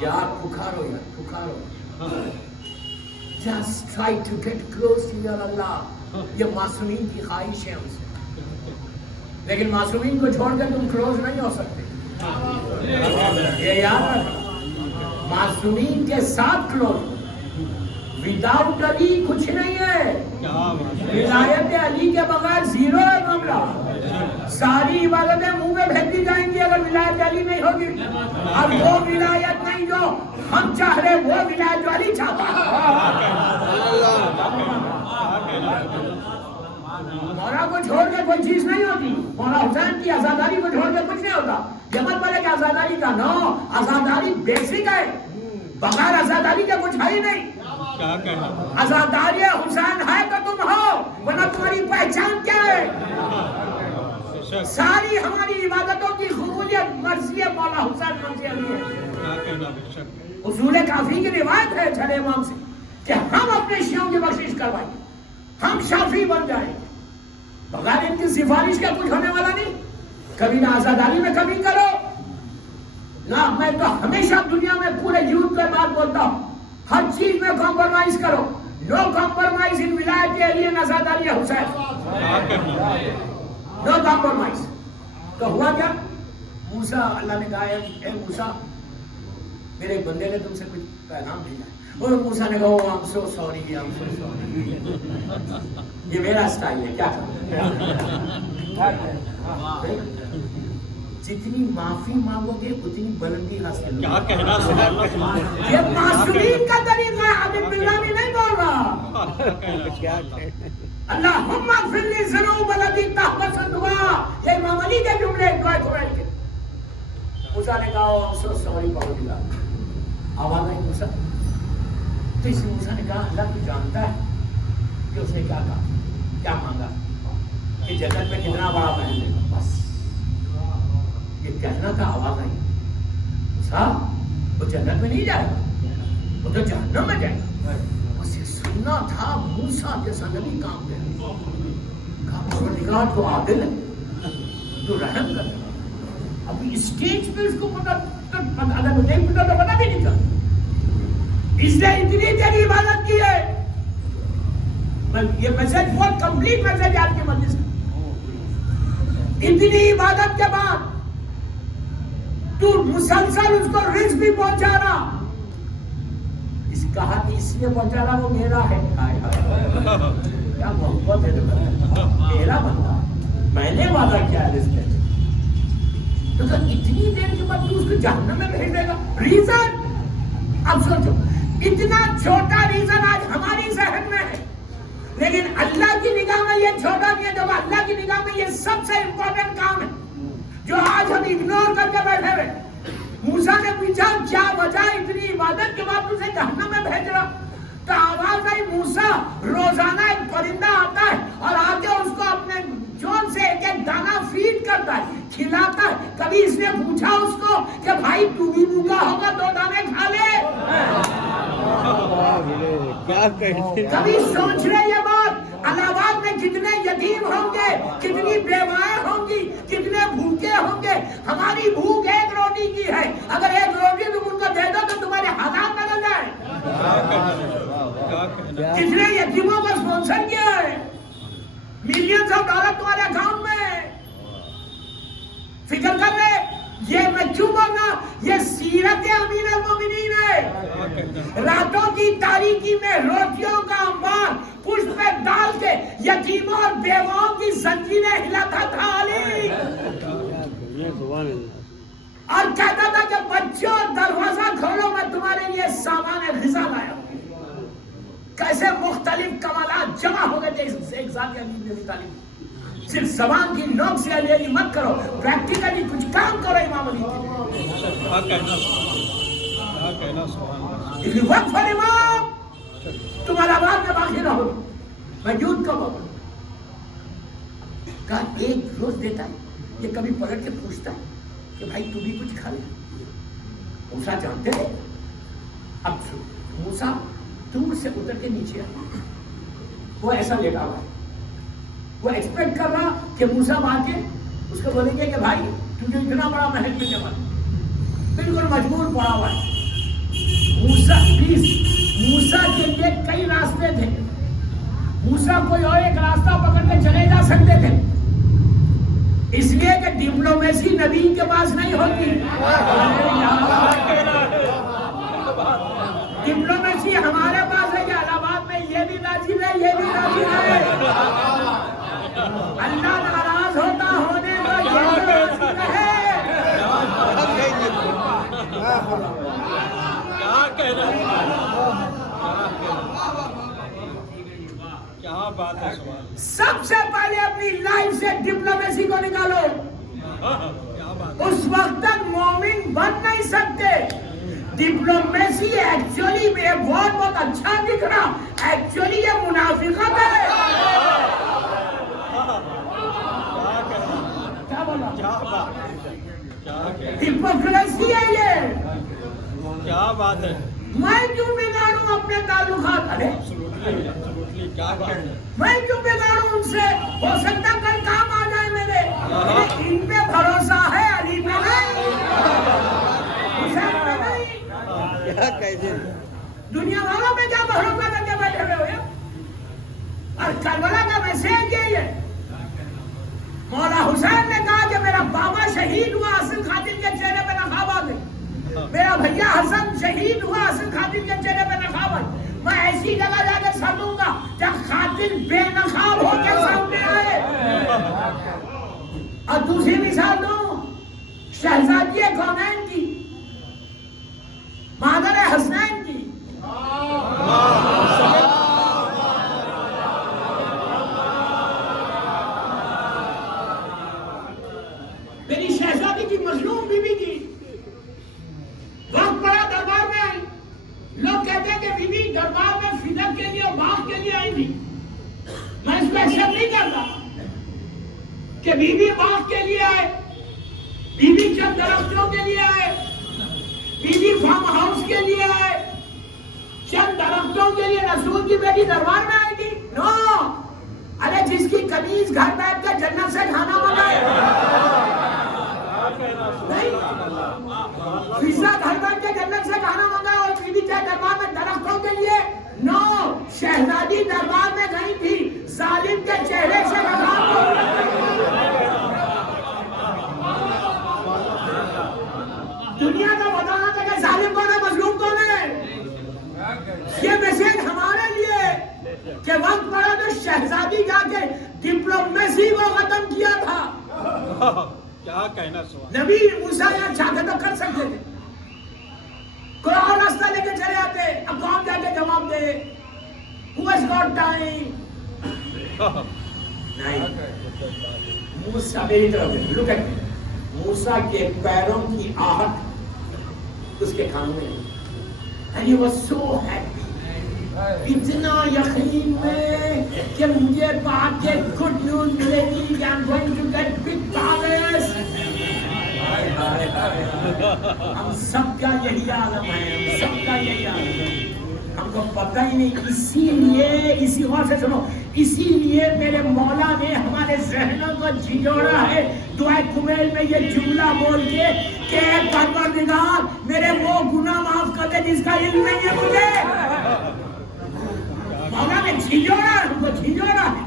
یار پکارو، یار پکارو. Just try to get close to your Allah. یہ معصومین کی خواہش ہے ان سے، لیکن معصومین کو چھوڑ کے تم کلوز نہیں ہو سکتے. یہ یاد رکھو، معصومین کے ساتھ کلوز. وداؤٹ علی کچھ نہیں ہے. ولایت علی کے بغیر زیرو ہے معاملہ. ساری عبادتیں منہ میں بھیج دی جائیں گی اگر ولایت علی نہیں ہوگی. اب وہ ولایت نہیں جو ہم چاہ رہے، وہ ولایت جو علی چاہتا ہے. مولا کو چھوڑ کے کوئی چیز نہیں ہوتی. مولا حسین کی آزاداری کو چھوڑ کے کچھ نہیں ہوتا. یہ مت بولے کہ آزاداری کا نو، آزاداری بیسک ہے، بغیر آزاداری کا کچھ ہے ہی نہیں. آزاداری حسین ہے تو تم ہو، ورنہ تمہاری پہچان کیا ہے؟ ساری ہماری عبادتوں کی قبولیت مرضی مولا حسین مرضی علی ہے. اصول کافی کی روایت ہے چھڑے امام سے کہ ہم اپنے شیعوں کی بخشش کروائیں، ہم شافی بن جائیں. بغیر ان کی سفارش کا کچھ ہونے والا نہیں. کبھی نہ آزاداری میں کمی کرو نہ. میں تو ہمیشہ دنیا میں پورے یوتھ کو بات بولتا ہوں، ہر چیز میں کمپرومائز کرو. نو کمپرومائز ان ولایت علی اینڈ آزاداری حسین. Know compromise. تو ہوا کیا؟ موسیٰ، اللہ نے کہا اے موسیٰ میرے بندے نے تم سے کچھ پیغام بھیجا ہے. اور موسیٰ نے کہا I'm so sorry, I'm so sorry. یہ میرا سٹائل ہے، کیا کریں. جتنی معافی مانگو گے اتنی بلندی حاصل ہوگی. یہ معصومین کا طریقہ ہے، عابد باللہ بھی نہیں بول رہا. اللہم اغفر لی ذنوب التی تحبس الدعاء، یہ امام علی کے جملے دعا قرآن کے. موسیٰ نے کہا I'm so sorry پاؤ دلا. آواز آئی موسیٰ. تو اس موسیٰ نے کہا اللہ تو جانتا ہے کہ اس نے کیا کہا، کیا مانگا کہ جنت میں کتنا بڑا محل ہے. بس یہ کہنا تھا. آواز آئی موسیٰ وہ جنت میں نہیں جائے گا، وہ تو جہنم میں جائے گا. اسے سننا تھا موسیٰ جیسا نبی کام دے. کہا پروردگار تو عادل ہے، تو رحم کر. ابھی اسٹیج پہ اس کو پتا اگر نہیں پتا تو پتا بھی نہیں چلتا. اس نے اتنی تیری عبادت کی ہے. یہ میسج بہت کمپلیٹ میسج آپ کی مجلس کا. اتنی عبادت کے بعد تو مسلسل اس کو رزق بھی پہنچا رہا. اس کہا کہ اس لیے پہنچا رہا وہ میرا ہے. کیا محبت ہے میرا بندہ، میں نے وعدہ کیا ہے رزق. تو اتنی دیر کے بعد تو اس کو جہنم میں بھیج دے گا. ریزن اب سوچو، اتنا چھوٹا ریزن آج ہماری ذہن میں ہے. لیکن اللہ کی نگاہ میں یہ چھوٹا نہیں ہے. جب اللہ کی نگاہ میں یہ سب سے امپورٹنٹ کام ہے جو آج ہم اگنور کر کے بیٹھے ہوئے. موسیٰ نے پوچھا کیا وجہ اتنی عبادت کے بعد تجھے جہنم میں بھیج رہا؟ تو آواز آئی موسیٰ روزانہ ایک پرندہ آتا ہے اور آ کے اس کو اپنے جون سے ایک ایک دانہ فیڈ کرتا ہے, کھلاتا ہے. کبھی اس نے پوچھا اس کو کہ بھائی تو بھی بھوکا ہوگا 2 دانے کھا لے؟ کیا کہتے ہیں؟ کبھی سوچ رہے یہ بات الہ آباد میں کتنے یتیم ہوں گے, کتنی بیوائیں ہوں گی, کتنے بھوکے ہوں گے. ہماری بھوک 1 روٹی کی ہے, اگر 1 روٹی تم ان کو دے دو تو تمہارے حالات بدل جائیں. کتنے یتیموں کو اسپانسر کیا ہے, ملینز آف ڈالر تمہارے اکاؤنٹ میں. فکر کر لے. یہ میں کیوں بولنا, یہ سیرت امیر المومنین ہے. راتوں کی تاریکی میں روٹیوں کا انبار پشت پہ ڈال کے یتیموں اور بیواؤں کی زنجیریں ہلاتا تھا علی, اور کہتا تھا کہ بچوں دروازہ کھولو میں تمہارے لیے سامان غذا لایا ہوں. کیسے مختلف کمالات جمع ہو گئے تھے اس ایک ذات علی تعلیم. صرف زبان کی نوک سے علی مت کرو, پریکٹیکلی کچھ کام کرو. امام علی if you work for امام تمہارا بات میں باقی رہو. میں یوتھ کا بابا کا ایک روز دیتا ہے, یہ کبھی پلٹ کے پوچھتا ہے کہ بھائی تو بھی کچھ کھا لے. موسیٰ جانتے ہیں. اب موسیٰ دور سے اتر کے نیچے آیا, وہ ایسا لیٹا ہوا ہے, وہ ایکسپیکٹ کر رہا کہ موسیٰ آ کے اس کو بولیں گے کہ بھائی تجھے اتنا بڑا محل میں جمع, بالکل مجبور پڑا ہوا ہے. موسیٰ کے لیے کئی راستے تھے. موسیٰ کوئی اور ایک راستہ پکڑ کے چلے جا سکتے تھے, اس لیے کہ ڈپلومیسی نبی کے پاس نہیں ہوتی. ڈپلومیسی ہمارے پاس ہے کہ الہ آباد میں یہ بھی نازل ہے, یہ بھی نازل ہے. اللہ ناراض ہوتا ہونے کو یہ بھی نازل ہے. کیا بات ہے. سب سے پہلے اپنی لائف سے ڈپلومیسی کو نکالو. اس وقت تک مومن بن نہیں سکتے. ڈپلومیسی ایکچولی میں بہت اچھا دکھ رہا, ایکچولی یہ منافقت ہے. کیا بولا؟ ہپوکریسی ہے یہ. کیا بات ہے. میں کیوں بگاڑوں اپنے تعلقات؟ ارے میں کیوں بگاڑوں ان سے؟ ہو سکتا کل کام آ جائے میرے. ان پہ بھروسہ ہے, علی پہ نہیں, حسین پہ نہیں. دنیا والوں پہ کیا بھروسہ کر کے بیٹھے ہوئے ہو؟ اور کربلا کا میسج یہی ہے. مولا حسین نے کہا کہ میرا بابا شہید ہوا, اصل خاتم کے چہرے پہ نقاب آ گئی. میرا بھیا حسن شہید ہوا, اصل خاتم کے چہرے پہ نقاب آئی. میں ایسی جگہ جا کے سر دوں گا جب خاتم بے نقاب ہو کے سامنے آئے. اور دوسری مثال دوں, شہزادی کونین کی, مادر حسنین کی. میری شہزادی کی مظلوم بیوی کی وقت بڑا دربار میں آئی. لوگ کہتے ہیں کہ بی بی دربار میں فدق کے لیے, باغ کے لیے آئی تھی. میں اس کو ایکسپٹ نہیں کرتا کہ بی بی باغ کے لیے آئے, بی بی چند درختوں کے لیے آئے, بی بی فارم ہاؤس کے لیے آئے, چند درختوں کے لیے رسول کی بیٹی دربار میں آئے گی. نو, ارے جس کی قمیض گھر بیٹھ کے جنت سے کھانا منگائے, نہیں فضا گھر بیٹھ کے جنت سے کھانا منگائے, اور بی بی چاہے دربار میں درختوں کے لیے. نو, شہزادی دربار میں گئی تھی ظالم کے چہرے سے دنیا کا بتانا تھا کہ ظالم کون ہے, مظلوم کون ہے. یہ میسج ہمارے لیے کہ وقت پڑا تو شہزادی جا کے ڈپلومیسی کو ختم کیا تھا. کیا کہنا سوال. نبی موسیٰ یہاں چاہتے تو کر سکتے تھے, کوئی اور راستہ لے کے چلے آتے. اب کون جا کے جواب دے؟ Who has got time? نہیں. موسیٰ میری طرف ہے. Look at me. موسیٰ کے پیروں کی آہٹ اس کے کانوں میں. And he was so happy. اتنا یقین میں کہ مجھے بات کے گڈ نیوز ملے گی کہ I'm going to get big powers. ہم سب کا یہی عالم ہے, ہم سب کا یہی عالم ہے. ہم کو پتہ ہی نہیں. اسی لیے اسی غور سے سنو, اسی لیے میرے مولا نے ہمارے ذہنوں کو جھنجھوڑا ہے دعائے کمیل میں یہ جملہ بول کے کہ اے پروردگار میرے وہ گناہ معاف کر دے جس کا علم نہیں ہے مجھے. مولا نے جھنجھوڑا, ہم کو جھنجھوڑا ہے.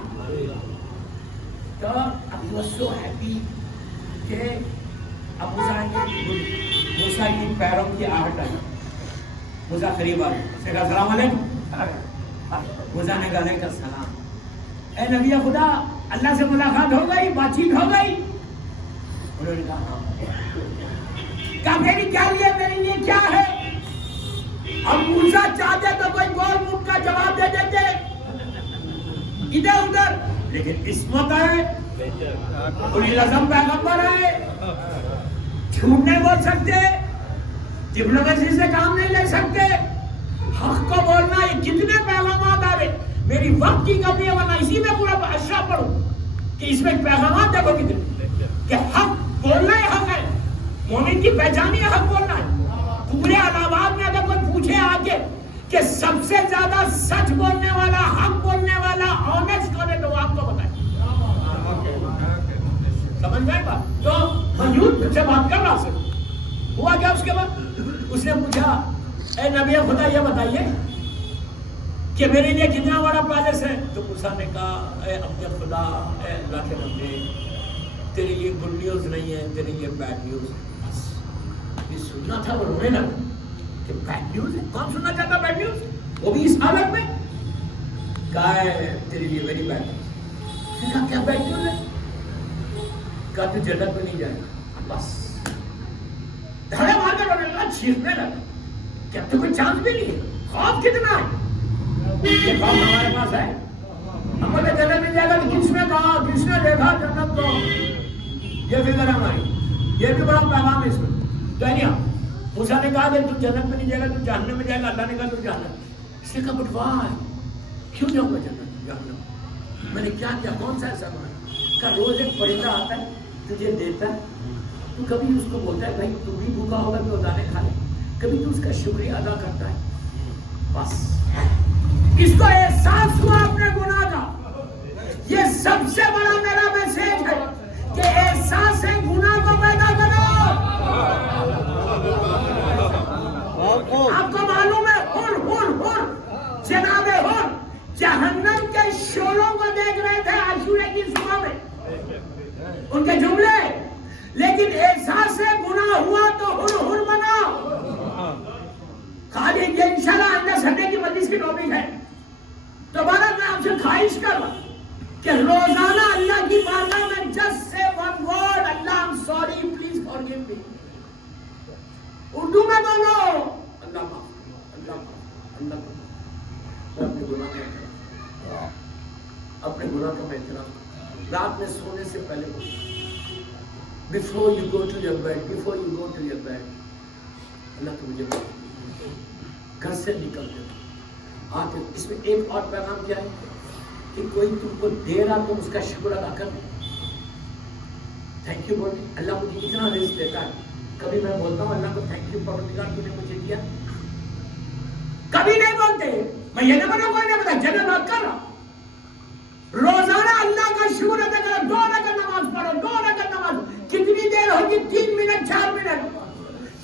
تو اب وہ سو ہیپی کہ اب موسیٰ کی پیروں کی آہٹ آئی. موسیٰ قریب آئے, اس نے کہا السلام علیکم. موسیٰ نے کہا علیکم السلام. اے نبی خدا, اللہ سے ملاقات ہو گئی, بات چیت ہو گئی؟ انہوں نے کہا ہاں. کہا میری کیا لیے, میرے لیے کیا ہے؟ اب موسیٰ چاہتے تو کوئی گول مٹ کا جواب دے دیتے ادھر ادھر, لیکن عصمت ہے, اولی العزم پیغمبر ہے, جھوٹ نہیں بول سکتے, ڈپلومیسی سے کام نہیں لے سکتے, حق کو بولنا. یہ کتنے پیغامات آ رہے, میری وقت کی کمی ہے ورنہ اسی میں پورا اشرا پڑھوں کہ اس میں پیغامات دیکھو کتنے, کہ حق بولنا ہی حق ہے, مومن کی پہچان ہی حق بولنا ہے. پورے علاوات میں اگر کوئی پوچھے آگے کہ سب سے زیادہ سچ بولنے والا, حق بولنے والا, آنیسٹ کون ہے, تو وہ آپ کو بتائیں. سمجھ گئے بات؟ تو موجود سے بات کر رہا سے ہوا کیا. اس کے بعد اس نے پوچھا اے نبی خدا یہ بتائیے کہ میرے لیے کتنا بڑا پیلس ہے. تو موسیٰ نے کہا اے عبد خدا, اے اللہ کے بندے, تیرے لیے گڈ نیوز نہیں ہے, تیرے لیے بیڈ نیوز ہے. بس یہ سننا تھا, وہ رونے لگا کہ بیڈ نیوز ہے. کون سننا چاہتا بیڈ نیوز, وہ بھی اس حالت میں. کہا ہے تیرے لیے ویری بیڈ نیوز. کہا کیا بیڈ نیوز ہے؟ کہا تو جنت میں نہیں جائے گا. بس دھڑے مار کر رونے لگا, چیخنے لگا کہ اب تو کوئی چانس بھی نہیں ہے. خوف کتنا ہے, یہ خوف ہمارے پاس ہے. ہم نے جنت مل جائے گا تو کس نے کہا, کس نے دیکھا جنت کو, یہ فکر ہماری. یہ بھی بڑا پیغام ہے اس میں. تو موسیٰ نے کہا کہ تم جنت میں نہیں جائے گا, تم جہنم میں جائے گا. اللہ نے کہا تم جہنم. اس نے کہا بٹ وائی, کیوں جاؤں گا جنت جہنم, میں نے کیا کیا, کون سا ایسا بنا. کہ روز ایک پرندہ آتا ہے تجھے دیتا ہے, تو کبھی اس کو بولتا ہے بھائی تم بھی بھوکا ہوگا تو دانے کھا لے, کبھی تو اس کا شکریہ ادا کرتا ہے. بس اس کو احساس ہوا اپنے گناہ کا. یہ سب سے بڑا میرا میسج ہے کہ احساس گناہ کو پیدا کرو. آپ کو معلوم ہے ہر جناب ہر جہنم کے شولوں کو دیکھ رہے تھے عاشورے کی صبح میں, ان کے جملے, لیکن احساس گناہ ہوا تو ہر بنا. خالی یہ انشاءاللہ اندر سنڈے کی مجلس کی ٹاپک ہے. دوبارہ میں آپ سے خواہش کر رہا کہ روزانہ اللہ کی بارگاہ میں just say one word, Allah I'm sorry, please forgive me. Urdu میں بولو, اللہ معاف کرو, اللہ معاف, اللہ معاف. اپنے گناہ کا اعتراف, اپنے گناہ کا اعتراف. رات میں سونے سے پہلے before you go to your bed, اللہ تو مجھے گھر سے نکلتے آتے. اس میں ایک اور پیغام کیا ہے کہ کوئی تم کو دے رہا تم اس کا شکر ادا کر. تھینک یو بول, اللہ مجھے اتنا رزق دیتا ہے. کبھی میں بولتا ہوں اللہ کو تھینک یو پروردگار تو نے مجھے دیا, کبھی نہیں بولتے. میں یہ نہ بنا, کوئی نہیں بتا, جنرل بات کر رہا. روزانہ اللہ کا شکر ادا کرو. 2 رکعت نماز پڑھو, 2 رکعت نماز. کتنی دیر ہوگی, 3 منٹ, 4 منٹ.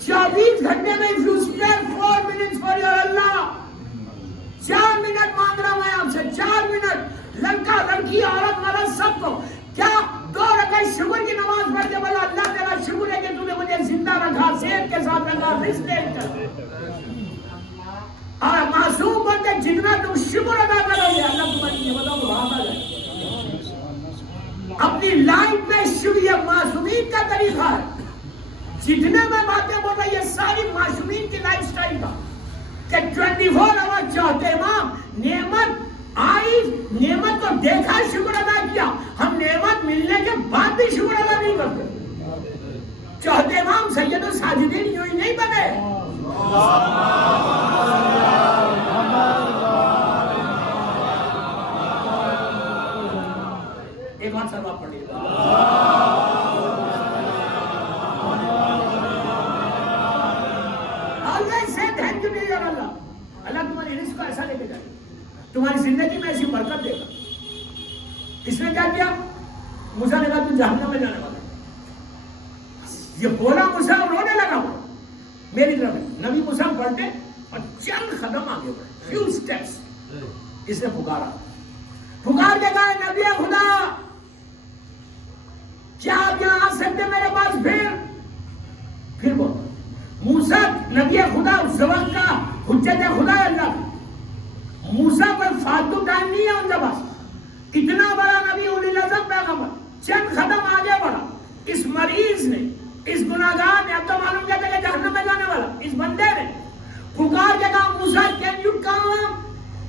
24 گھنٹے میں if you spare 4 minutes for your Allah, 4 minute مانگ رہا ہوں میں آپ سے, 4 منٹ. لڑکا لڑکی عورت مرد سب کو کیا 2 رکعت شکر کی نماز پڑھ کے بولا اللہ تیرا شکر ہے کہ تو نے مجھے زندہ رکھا, صحت کے ساتھ رکھا, رزق دے کر. اور معصوم بندے جتنا تم شکر ادا کرو گے اللہ تمہاری نعمتوں کو بڑھاتا جائے. اپنی لائف میں شکر معصومین کا طریقہ ہے. جتنے میں باتیں بول رہا یہ ساری معصومین کی لائف سٹائل کا کہ 24 آور چاہتے امام. نعمت آئی, نعمت کو دیکھا شکر ادا کیا. ہم نعمت ملنے کے بعد بھی شکر ادا نہیں کرتے. چوتھے امام سید الساجدین یوں ہی نہیں بنے. ایک اور سلوات پڑھ لیجیے. Always say thank you to your Allah. اللہ تمہاری رزق کو ایسا لے کے جائے, تمہاری زندگی میں ایسی برکت دے گا. اس نے کیا کیا؟ موسیٰ نے کہا تو جہنم میں جانے والا. یہ بولا موسیٰ رونے لگا. میری طرف نبی موسیٰ پلٹے اور چند قدم آگے بڑھے, few steps. اس نے پکارا, پکار کے کہا نبی خدا کیا آپ یہاں آ سکتے میرے پاس؟ پھر بول موسیٰ نبی خدا اس وقت کا حجت خدا ہے اللہ کی. موسیٰ کوئی فالتو ٹائم نہیں ہے ان کے پاس. اتنا بڑا نبی اولی العزم پیغمبر چند قدم آگے بڑھا. اس مریض نے, اس گناہگار نے, اب تو معلوم کہتے کہ جہنم میں جانے والا, اس بندے نے پکار کے کہا موسیٰ کین یو کم,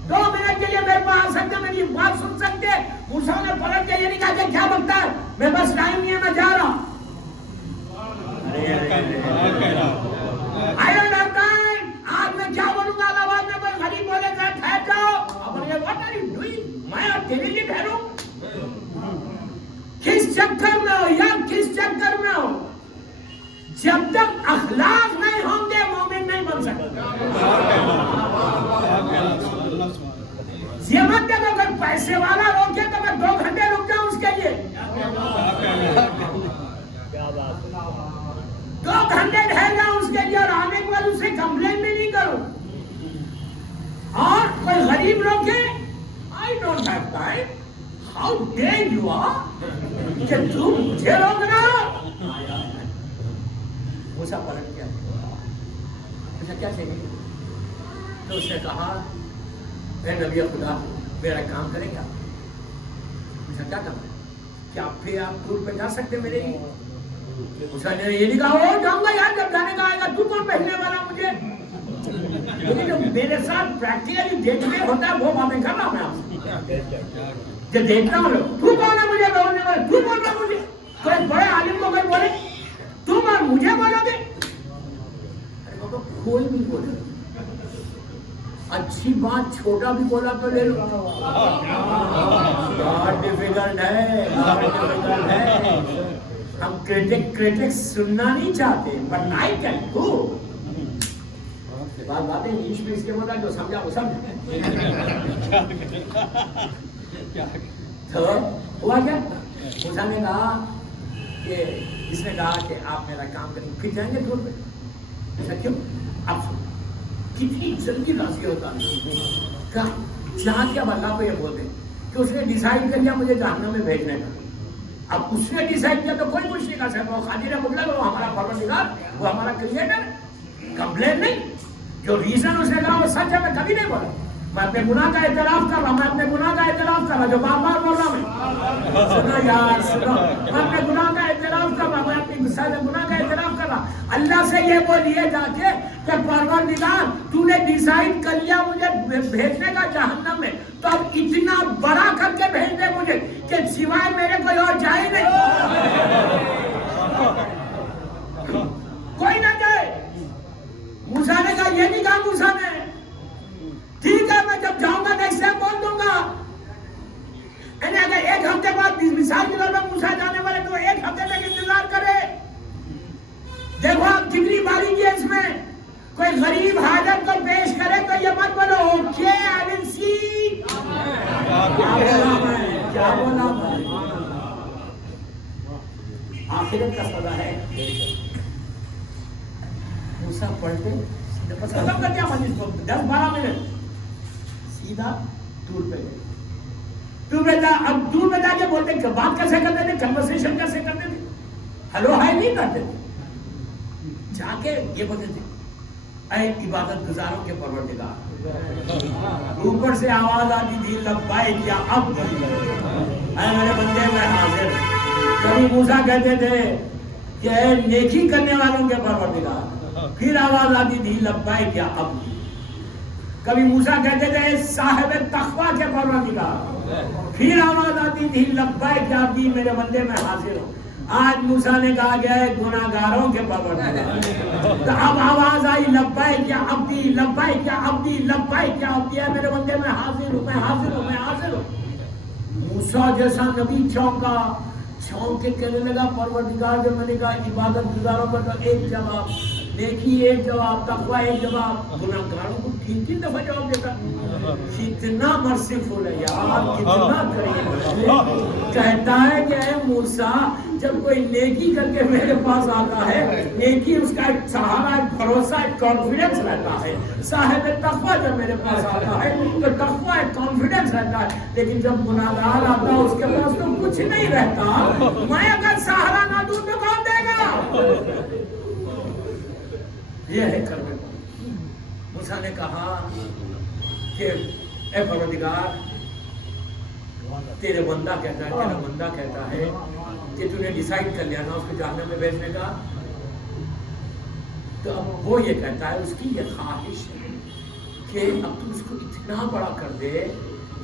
2 منٹ کے لیے میرے پاس آ سکتے, میری بات سن سکتے؟ موسیٰ نے پلٹ کے یہ نہیں کہا کہ کیا بکتا ہے, میں بس ٹائم نہیں ہے, میں جا رہا. آج میں کیا بولوں گا؟ آواز میں کوئی غریب بولے گا ٹھہر جاؤ. What are you doing? میں اور تیرے لیے ٹھہروں؟ کس چکر میں ہو یار, کس چکر میں ہو؟ جب تک اخلاق نہیں ہوں گے مومن نہیں بن سکتے. یہ مت دیکھو اگر پیسے والا روکے تو میں 2 گھنٹے رک جاؤں اس کے لیے. 2 گھنٹے ٹھہر جاؤں اس کے لیے, اور آنے کے بعد اسے کمپلین بھی نہیں کروں. اور کوئی غریب روکے, I don't have time. How dare you are کہ تم مجھے روک رہا ہو. موسیٰ پلٹ گیا. اچھا کیا چاہیے؟ تو اس نے کہا اے نبی خدا میرا کام کرے گا. موسیٰ کیا کام ہے؟ کیا پھر آپ ٹور پہ جا سکتے میرے لیے؟ موسیٰ نے یہ نہیں کہا ہو جاؤں گا یار, جب جانے کا آئے گا تو کون پہننے والا مجھے. لیکن جو میرے ساتھ پریکٹیکلی دیکھنے ہوتا ہے وہ باتیں کر رہا ہوں میں آپ سے. جو دیکھتا ہوں تو کون ہے مجھے بولنے والا, تو بول رہا مجھے. کوئی بڑے عالم کو کوئی بولے تم اور مجھے بولو گے؟ ارے بابا کوئی بھی بولے, اچھی بات چھوٹا بھی بولا تو لے لو. بہت ڈیفیکلٹ ہے, بہت ڈیفیکلٹ ہے. ہم کریٹک سننا نہیں چاہتے, بٹ آئی کین ڈو. باتیں انگلش میں اس کے مطلب جو سمجھا وہ سمجھا. تو ہوا کیا؟ موسیٰ نے کہا کہ اس نے کہا کہ آپ میرا کام کریں, پھر جائیں گے ٹور پہ. ایسا کیوں؟ اب سن کتنی جلدی راضی ہوتا ہے. جہاں کہ اب اللہ کو یہ بولتے کہ اس نے ڈیسائیڈ کر لیا مجھے جہنم میں بھیجنے کا. اب اس نے ڈیسائیڈ کیا تو کوئی کچھ نہیں کر سکتا. وہ قادر مطلق, وہ ہمارا پروردگار, وہ ہمارا کریٹر. کمپلین نہیں. جو ریزن اس نے کہا وہ سچ ہے, میں کبھی نہیں بولا. میں اپنے گناہ کا اعتراف کر رہا, میں اپنے گناہ کا اعتراف کر رہا, جو بار بار بول رہا میں. سنو یار سنو, میں اپنے گناہ کا اعتراف کر رہا, میں اپنی گناہ کا اعتراف کر رہا. اللہ سے یہ بولیے جا کے کہ پروردگار تو نے ڈیسائیڈ کر لیا مجھے بھیجنے کا جہنم میں, تو اب اتنا بڑا کر کے بھیج دے مجھے کہ سوائے میرے کوئی اور جائے نہیں, کوئی نہ جائے. موسیٰ نے کہا یہ نہیں کہا موسیٰ نے, ٹھیک ہے میں جب جاؤں گا نیکسٹ ٹائم بول دوں گا. اگر 1 ہفتے بعد مثال کے طور پر موسیٰ جانے والے تو 1 ہفتے تک انتظار کرے. دیکھو آپ کتنی باریکی ہے اس میں. کوئی غریب حاجت کو پیش کرے تو یہ مت بولو اوکے آئی ول سی. کیا بولا میں, آخرت کا سزا ہے. موسیٰ پلٹے ختم کر دیا مجلس کو 10-12 منٹ, سیدھا دور پہ گئے. دور پہ جا, اب دور پہ جا کے بولتے کہ بات کیسے کرتے تھے, کنورسیشن کیسے کرتے تھے, ہلو ہائی نہیں کرتے تھے. جا کے یہ بولتے تھے اے عبادت گزاروں کے پروردگار. اوپر سے آواز آتی تھی لبیک یا عبد, اے میرے بندے میں حاضر. کبھی موسیٰ کہتے تھے کہ اے نیکی کرنے والوں کے پروردگار, پھر آواز آتی تھی لبیک یا عبد. کبھی موسیٰ کہتے تھے صاحب تقویٰ کے پروردگار، پھر آواز آتی تھی لبیک یا عبدی، میرے بندے میں حاضر ہوں۔ آج موسیٰ نے کہا گیا ہے گناہگاروں کے پروردگار، تو اب آواز آئی لبیک یا عبدی، لبیک یا عبدی، لبیک یا عبدی، میرے بندے میں حاضر ہوں، میں حاضر ہوں، میں حاضر ہوں۔ موسیٰ جیسا نبی چونکا، چونک کے کہنے لگا پروردگار، جب میں نے کہا عبادت گزاروں پر تو ایک جواب، نیکی ایک جواب، تقوی ایک جواب، گناہگاروں کو 3 دفعہ جواب دیتا۔ کتنا مرسیفل ہے یار، کتنا کریم، کہتا ہے کہ اے موسیٰ جب کوئی نیکی کر کے میرے پاس آتا ہے، نیکی اس کا ایک سہارا، ایک بھروسہ، ایک کانفیڈنس رہتا ہے۔ صاحب تقوی جب میرے پاس آتا ہے تو تقوی ایک کانفیڈنس رہتا ہے، لیکن جب گناہگار آتا ہے اس کے پاس تو کچھ نہیں رہتا۔ میں اگر سہارا نہ دوں تو کون دے گا؟ یہ ہے کرنے کو۔ موسیٰ نے کہا کہ اے پروردگار، تیرے بندہ کہتا ہے، تیرا بندہ کہتا ہے کہ تو نے ڈیسائیڈ کر لیا نا اس کو جہنم میں بھیجنے کا، تو اب وہ یہ کہتا ہے، اس کی یہ خواہش ہے کہ اب تو اس کو اتنا بڑا کر دے،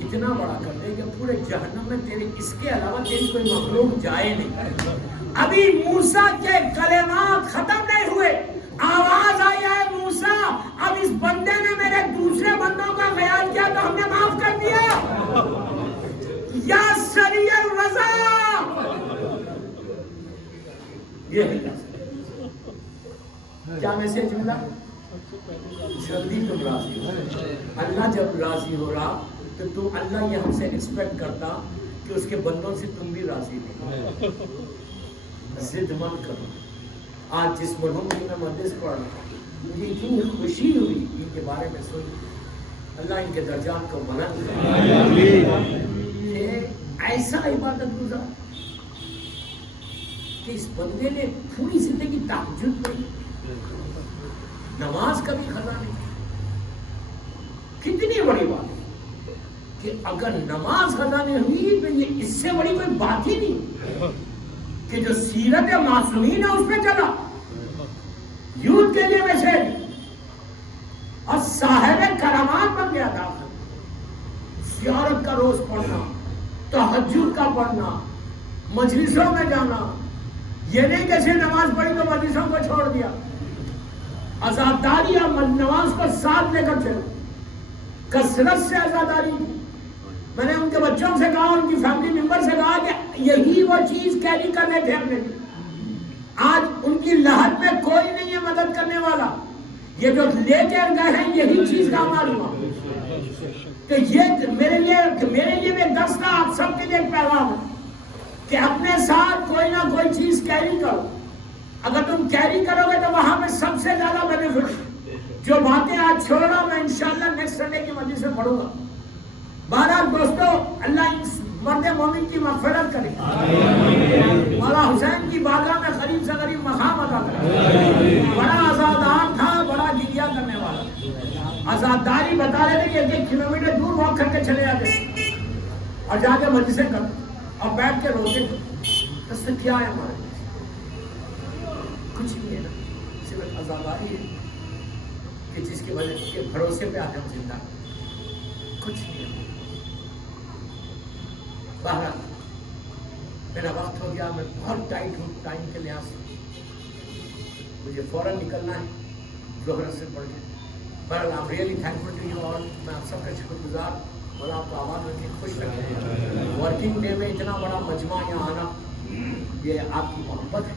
اتنا بڑا کر دے کہ پورے جہنم میں تیرے اس کے علاوہ تیری کوئی مخلوق جائے نہیں۔ ابھی موسیٰ کے کلمات ختم نہیں ہوئے، آواز آئی ہے موسیٰ اب اس بندے نے میرے دوسرے بندوں کا خیال کیا تو ہم نے معاف کر دیا۔ یا سریع الرضا، یہ ہے کیا میسج ملا؟ جلدی تم راضی ہو۔ اللہ جب راضی ہو رہا تو اللہ یہ ہم سے ایکسپیکٹ کرتا کہ اس کے بندوں سے تم بھی راضی ہو۔ ضد مت کرو۔ آج جس مرحوم کی میں مجلس پڑھ رہا ہوں، مجھے اتنی خوشی ہوئی ان کے بارے میں سن، اللہ ان کے درجات کو بلند کرے۔ ایسا عبادت گزار کہ اس بندے نے پوری زندگی تہجد پڑھی، نماز کا بھی قضا نہیں۔ کتنی بڑی بات ہے کہ اگر نماز قضا نہیں ہوئی تو یہ اس سے بڑی کوئی بات ہی نہیں کہ جو سیرت معصومین ہے اس پہ چلا، یوتھ کے لیے میسج، اور صاحب کرامات بن گیا تھا۔ زیارت کا روز پڑھنا، تہجد کا پڑھنا، مجلسوں میں جانا، یہ نہیں کہ صرف نماز پڑھی تو مجلسوں کو چھوڑ دیا، آزاداری اور نماز کو ساتھ لے کر چلو، کثرت سے آزاداری کی۔ میں نے ان کے بچوں سے کہا، ان کی فیملی ممبر سے کہا کہ یہی وہ چیز کیری کرنے تھے اپنے لیے۔ آج ان کی لہر میں کوئی نہیں ہے مدد کرنے والا، یہ جو لے کر گئے ہیں یہی چیز کا معلوم ہے کہ یہ میرے لیے بھی درس تھا، آپ سب کے لیے ایک پیغام ہے کہ اپنے ساتھ کوئی نہ کوئی چیز کیری کرو۔ اگر تم کیری کرو گے تو وہاں پہ سب سے زیادہ بینیفٹ۔ جو باتیں آج چھوڑ رہا ہوں میں انشاءاللہ نیکسٹ سنڈے کی مجلس میں پڑھوں گا۔ بہرحال دوستو، اللہ اس مرد مومن کی مغفرت کرے، مولا حسین کی بارگاہ میں قریب سے قریب مقام عطا کرے۔ بڑا آزادار تھا، بڑا گریا کرنے والا۔ آزاداری بتا رہے تھے کہ 1 کلومیٹر دور واک کر کے چلے جاتے اور جا کے مجلسیں کرتے اور بیٹھ کے روتے تھے۔ اس سے کیا ہے ہمارے کچھ نہیں ہے نا، صرف آزاداری ہے کہ جس کی وجہ کے بھروسے پہ آج ہم زندہ، کچھ نہیں ہے۔ بہرحال میرا وقت ہو گیا، میں بہت ٹائٹ ہوں ٹائم کے لحاظ سے، مجھے فوراً نکلنا ہے ظہر سے پڑھ کے۔ بہرحال I'm really thankful to you all، میں آپ سب کا شکر گزار، اور آپ کو آواز رکھے خوش رکھے۔ ورکنگ ڈے میں اتنا بڑا مجمع یہاں آنا، یہ آپ کی محبت ہے،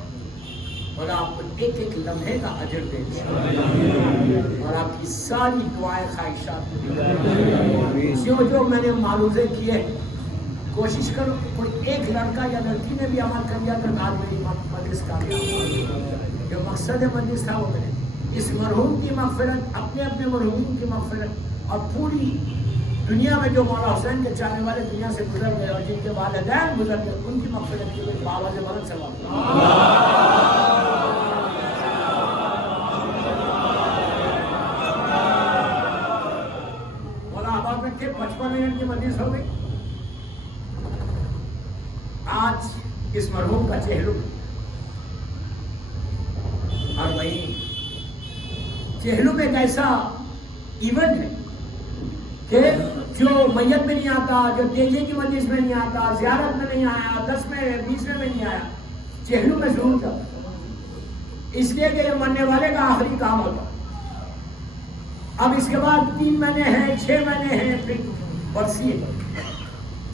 اور آپ کو ایک ایک لمحے کا اجر دے، اور آپ کی ساری دعائیں خواہشات جو میں نے معروضے کیے، کوشش کرو کہ کوئی ایک لڑکا یا لڑکی نے بھی عمل کر لیا تو آج میری مجلس کامیاب۔ جو مقصد مجلس تھا وہ میں نے اس مرحوم کی مغفرت، اپنے اپنے مرحومین کی مغفرت، اور پوری دنیا میں جو مولا حسین کے چاہنے والے دنیا سے گزر گئے اور جن کے والدین گزر گئے، ان کی مغفرت کے لیے آواز بلند سے مولا آباد میں 55 منٹ کی مجلس ہو گئی۔ آج اس مرحوم کا چہلم، اور وہیں چہلم ایک ایسا ایونٹ ہے کہ جو میت میں نہیں آتا، جو تیجے کی مجلس میں نہیں آتا، زیارت میں نہیں آیا، 10 میں 20 میں نہیں آیا، چہلوں میں ضرور جاتا، اس لیے کہ یہ مرنے والے کا آخری کام ہوتا۔ اب اس کے بعد 3 مہینے ہیں، 6 مہینے ہیں، پھر برسی ہے،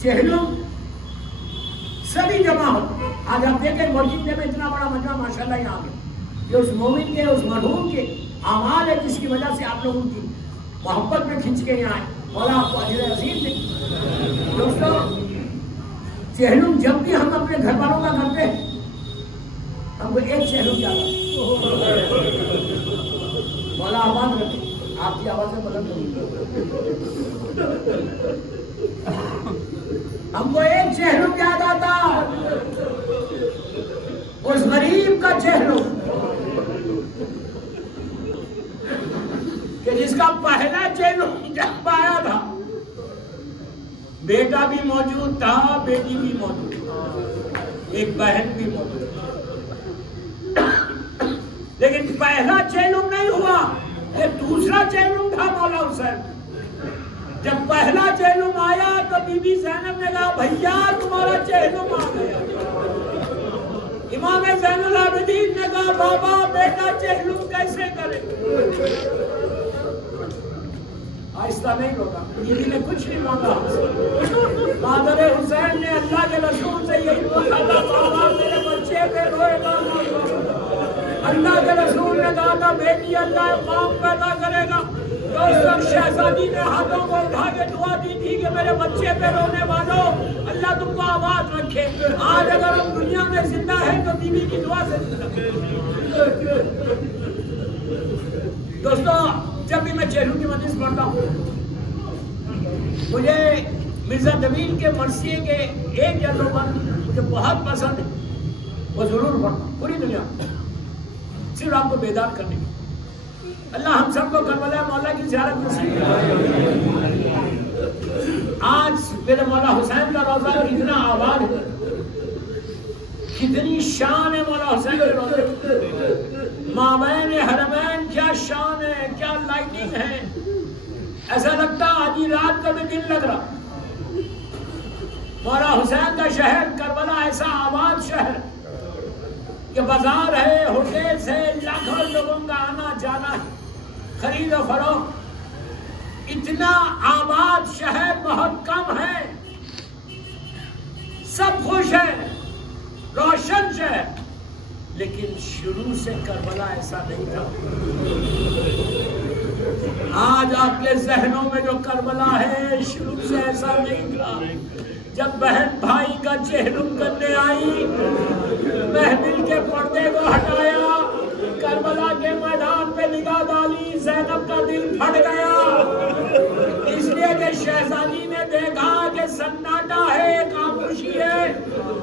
چہلوں سبھی جمع ہوتے۔ آج آپ دیکھیں مسجد میں اتنا بڑا مجمع ماشاءاللہ یہاں پہ، یہ اس مومن کے، اس مرحوم کے اعمال ہے جس کی وجہ سے آپ لوگوں کی محبت میں کھنچ کے یہاں آئے۔ مولا آپ کو اجر عظیم دے۔ دوستو چہلم جب بھی ہم اپنے گھر والوں کا کرتے ہیں، ہم کو ایک چہلم جاتا، مولا آباد رکھے، آپ کی آوازیں بلند ہوگی، ہم کو ایک چہلم یاد آتا، اس غریب کا چہلم کہ جس کا پہلا چہلم جب آیا تھا، بیٹا بھی موجود تھا، بیٹی بھی موجود تھی، ایک بہن بھی موجود تھی، لیکن پہلا چہلم نہیں ہوا، یہ دوسرا چہلم تھا مولا حسین۔ جب پہلا چہلم آیا تو بی بی زینب نے کہا بھیا تمہارا چہلم آ گیا۔ امام زین العابدین نے کہا بابا بیٹا چہلم کیسے کرے؟ آہستہ نہیں ہوگا، بیوی نے کچھ نہیں مانگا، مادر حسین نے اللہ کے رسول سے یہی پوچھا تھا بابا میرے بچے پہ روئے گا؟ اللہ کے رسول نے کہا تھا بیٹی اللہ قوم پیدا کرے گا۔ تو اس وقت شہزادی نے ہاتھوں کو اٹھا کے دعا دی تھی کہ میرے بچے پہ رونے والوں اللہ تم کو آباد رکھے۔ آج اگر ہم دنیا میں زندہ ہیں تو بیوی کی دعا سے زندہ۔ دوستو جب بھی میں چہلم کی مجلس پڑھتا ہوں، مجھے مرزا جمیل کے مرثیے کے ایک جلوہ پر مجھے بہت پسند ہے، وہ ضرور پڑھتا ہوں پوری دنیا میں، صرف آپ کو بیدار کرنے کی۔ اللہ ہم سب کو کربلا مولا کی زیارت نصیب کرے۔ آج میرے مولا حسین کا روزہ کتنا آباد ہے، کتنی شان ہے مولا حسین کے روزے، مابین حرمین کیا شان ہے، کیا لائٹنگ ہے، ایسا لگتا آدھی رات کا بھی دن لگ رہا۔ مولا حسین کا شہر کربلا ایسا آباد شہر کہ بازار ہے، ہوٹلز ہے، لاکھوں لوگوں کا آنا جانا ہے، خرید و فروخت، اتنا آباد شہر بہت کم ہے، سب خوش ہیں، روشن شہر، لیکن شروع سے کربلا ایسا نہیں تھا۔ آج آپ کے ذہنوں میں جو کربلا ہے شروع سے ایسا نہیں تھا۔ جب بہن بھائی کا چہلم کرنے آئی، محفل کے پردے کو ہٹایا، کربلا کے میدان پہ نگاہ ڈالی، زینب کا دل پھٹ گیا، اس لیے کہ شہزادی نے دیکھا کہ سناٹا ہے، خاموشی ہے،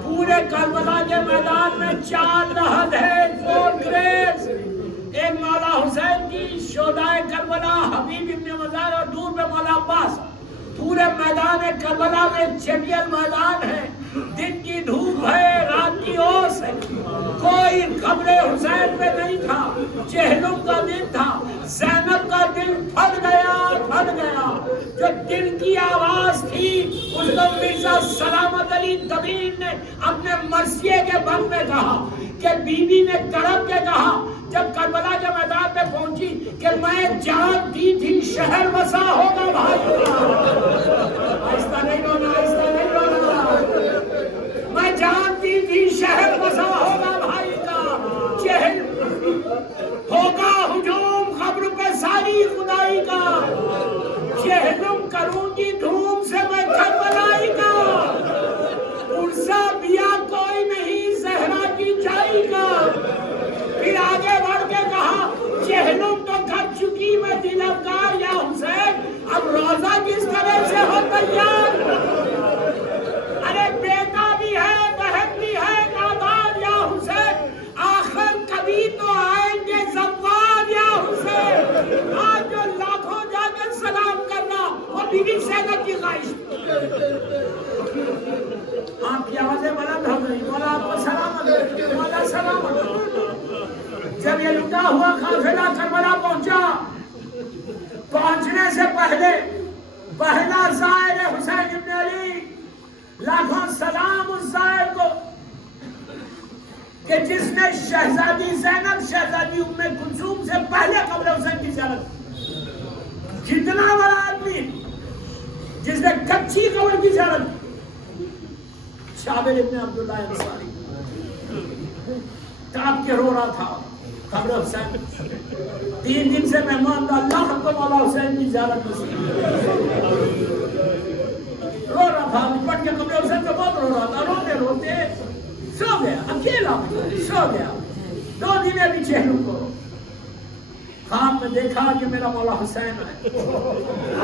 پورے کربلا کے میدان میں 4 رہد ہے، 4 گریز، ایک مولا حسین کی شہدائے کربلا حبیب ابن مزار اور دور پہ مولا عباس، پورے میدان کربلا میں چٹیل میدان ہے، دن کی دھوپ ہے، رات کی اوس ہے، کوئی قبر حسین پہ نہیں تھا، چہلم کا دن تھا، زینب کا دل پھٹ گیا، جو دل کی آواز تھی اس کو مرزا سلامت علی دبیر نے اپنے مرثیے کے بند میں کہا کہ بی بی نے تڑپ کے کہا جب کربلا کے میدان پہ پہنچی کہ میں جانتی تھی شہر بسا ہوگا بھائی۔ آہستہ نہیں رونا، آہستہ نہیں رونا، میں جانتی تھی شہر بسا ہوگا بھائی کا، چہل ہوگا ہجوم خبر پہ ساری خدائی کا، چہلم کروں گی دھوم سے میں کربلائی کا، عرصہ بیا کوئی نہیں زہرا کی جائی کا۔ پھر آگے بڑھ کے کہا چہلم تو کر چکی میں دل افگار یا حسین، اب روزہ کس طرح سے ہو تیار؟ ارے بیٹا بھی ہے، بہن بھی ہے، نادان یا حسین، آخر کبھی تو آئیں گے زوال یا حسین۔ آج جو لاکھوں جا کے سلام کرنا وہ بی بی زینب کی خواہش، آپ کی آوازیں بلند ہو گئی، مولا آپ کو سلامت ہو، مولا سلامت ہو۔ جب یہ لٹا ہوا قافلہ کربلا پہنچا، پہنچنے سے پہلے پہلا زائر حسین ابن علی، لاکھوں سلام اس زائر کو کہ جس نے شہزادی زینب شہزادی ام کلثوم سے پہلے قبر حسین کی زیارت کی۔ جتنا بڑا آدمی جس نے کچی قبر کی زیارت کی، شابر ابن عبداللہ انصاری کانپ کے رو رہا تھا قبر حسین۔ 3 دن سے مہمان تھا، اللہ ہم کو مولا حسین کی زیارت نصیب رو رہا تھا، لپٹ کے قبر حسین سے بہت رو رہا تھا، روتے روتے سو گیا، اکیلا سو گیا۔ 2 دن ابھی چہلوں کو خواب میں دیکھا کہ میرا مولا حسین ہے،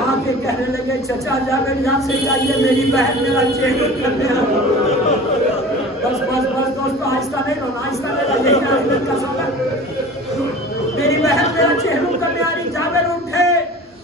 آ کے کہنے لگے چچا جابر یہاں سے جائیے، میری بہن میرا چہلوں کرنے آ۔ بس بس بس دوستو، آہستہ نہیں رونا، آہستہ نہیں رونا، یہی آخرت کا سوال۔ میری بہن میرا چہلوں کرنے آ رہی۔ جابر اٹھے،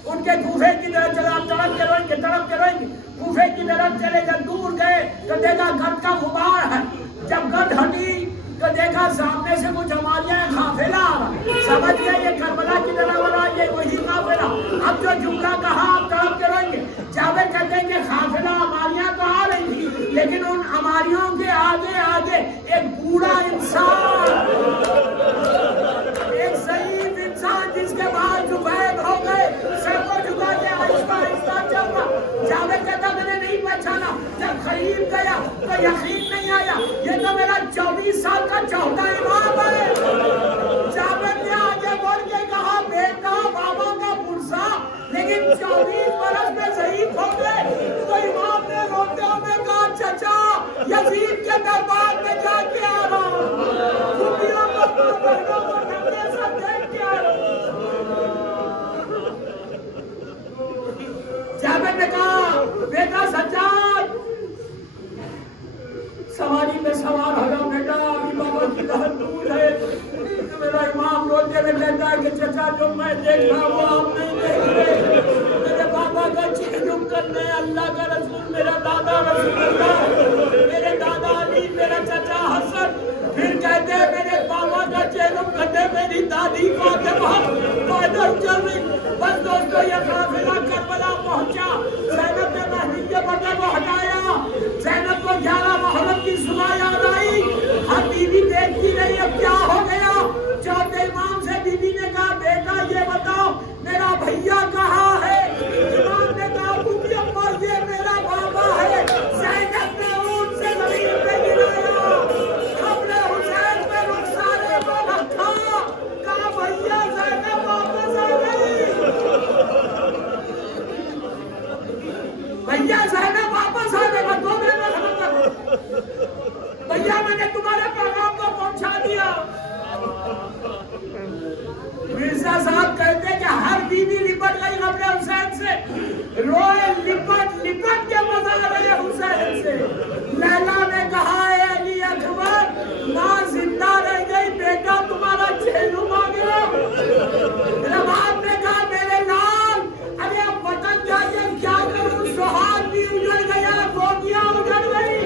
ان کے کوفے کی طرف چلا، تڑپ کے روئیں گے، تڑپ کے روئیں گے۔ کوفے کی طرف چلے، جب دور گئے تو دیکھا گرد کا غبار ہے۔ جب گرد ہٹی تو دیکھا سامنے سے کچھ ہماریاں قافلہ آ رہا، سمجھ گئے یہ کربلا کی طرف آ رہا، یہ وہی قافلہ۔ اب جو جملہ کہا آپ تڑپ کے روئیں گے۔ جابر کہتے ہیں کہ قافلہ ہماریاں تو آ رہی تھی، لیکن ان ہماریوں کے آگے آگے ایک بوڑھا انسان، ایک ضعیف انسان جس کے بعد زبید ہو گئے، سر کو جھکا کے آہستہ آہستہ چل رہا۔ جابر کہتا میں نے نہیں پہچانا، جب قریب گیا تو یقین نہیں آیا، یہ تو میرا 24 سال کا چوتھا امام ہے۔ جابر نے آگے بڑھ کے کہا بیٹا بابا کا پرسا، لیکن 24 برس میں ضعیف ہو گئے۔ تو امام نے روتے ہوئے کہا چچا یزید کے دربار میں جا کے آ رہا ہوں، خوبیوں کو بہنوں کو ڈھکے سب دیکھ کے آ رہا ہوں۔ جابر نے کہا بیٹا سجاد سواری میں سوار ہو جاؤ بیٹا، ابھی بابا کی لہر دور ہے۔ تو میرا امام روتے ہوئے کہتا ہے کہ چچا جو میں دیکھ رہا وہ آپ نہیں دیکھ رہے، میرے بابا کا چہلم کرنے اللہ کا رسول، میرا دادا رسول اللہ، میرے دادا علی، میرا چچا حسن، پھر کہتے ہیں میرے بابا کا چہلم کرنے میری دادی فاطمہ پیدل چل رہی۔ بس دوستو یہ قافلہ کربلا پہنچا، زینب نے مہدی کے پردے کو ہٹایا، زینب کو 11 محرم کی صبح یاد آئی، ہر بیوی دیکھتی رہی اب کیا ہو گیا۔ چوتھے امام سے بیوی نے کہا بیٹا یہ بتاؤ میرا بھیا کہاں ہے؟ امام نے کہا بوبی اما یہ میرا بابا ہے۔ زینب نے اونٹ سے زمین پہ گرایا، قبر حسین پہ رخسارے کو رکھا، کہا بھیا زینب واپس آ گئی، بھیا زینب واپس آ گئی۔ 2 منٹ میں ختم کر، بھیا میں نے تمہارے پیغام کو پہنچا دیا۔ مرزا صاحب کہتے ہیں کہ ہر بیوی لپٹ گئی قبر حسین سے، روئے لپٹ لپٹ کے مزہ رہے حسین سے۔ لیلا نے کہا اے علی اکبر ماں زندہ رہ گئی، بیٹا تمہارا چہلم آ گیا۔ میرا باپ نے کہا میرے لال ارے اب وطن جا کے کیا کروں، سہاگ بھی اجڑ گیا، گودیاں اجڑ گئی۔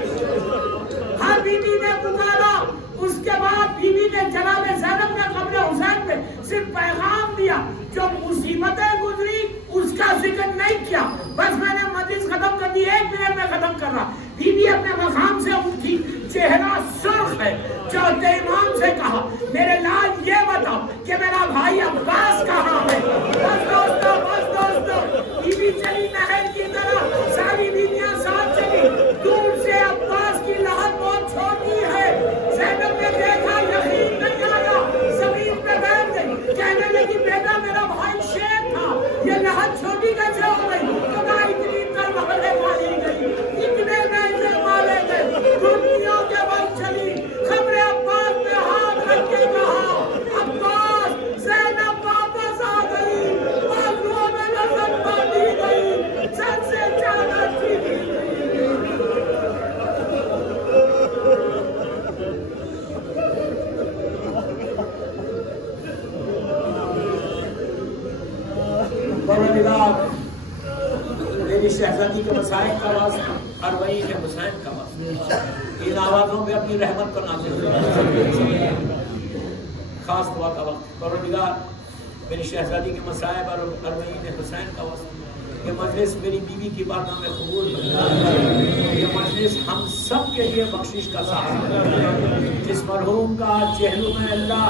ہر بیوی نے پکارا، اس کے بعد بیوی نے جناب زینب نے قبر حسین پہ صرف پیغام دیا، جو مصیبتیں گزری اس کا ذکر نہیں کیا۔ بس میں نے مجلس ختم کر دی، 1 منٹ میں ختم کر رہا۔ بیوی اپنے مقام سے اٹھی، چہرہ سرخ ہے، چوتھے امام سے کہا میرے لال یہ بتاؤ کہ میرا بھائی عباس کہاں ہے؟ بس دوستو بیوی چلی نہر کی طرح، ساری بیویاں ساتھ چلی، دور سے عباس کی لہر بہت چھوٹی ہے۔ زینب نے دیکھا یقین نہیں آیا، زمین پہ بیٹھ گئی، کہنے لگی بیٹا میرا بھائی شیر تھا، یہ لہر چھوٹی کیسے ہو گئی؟ تو کہا اتنی تربتیں ماری گئی، اتنے نیزے مارے گئے، دنیا کے بل چلی۔ قبر عباس پہ ہاتھ رکھ کے کہا عباس زینب واپس آ گئی، بازوؤں میں نظر باندھی گئی، سر سے چادر چھینی گئی۔ میری شہزادی کے مسائل کا واسطہ، اربعین حسین کا واسطہ، ان آوازوں پہ اپنی رحمت کو نازل کرنا۔ خاص دعا کا وقت، پروردگار میری شہزادی کے مسائب اور اربعین حسین کا واسطہ یہ مجلس میری بیوی کی باتوں میں قبول بنا، یہ مجلس ہم سب کے لیے بخشش کا سہارا، جس مرحوم کا چہلوں میں اللہ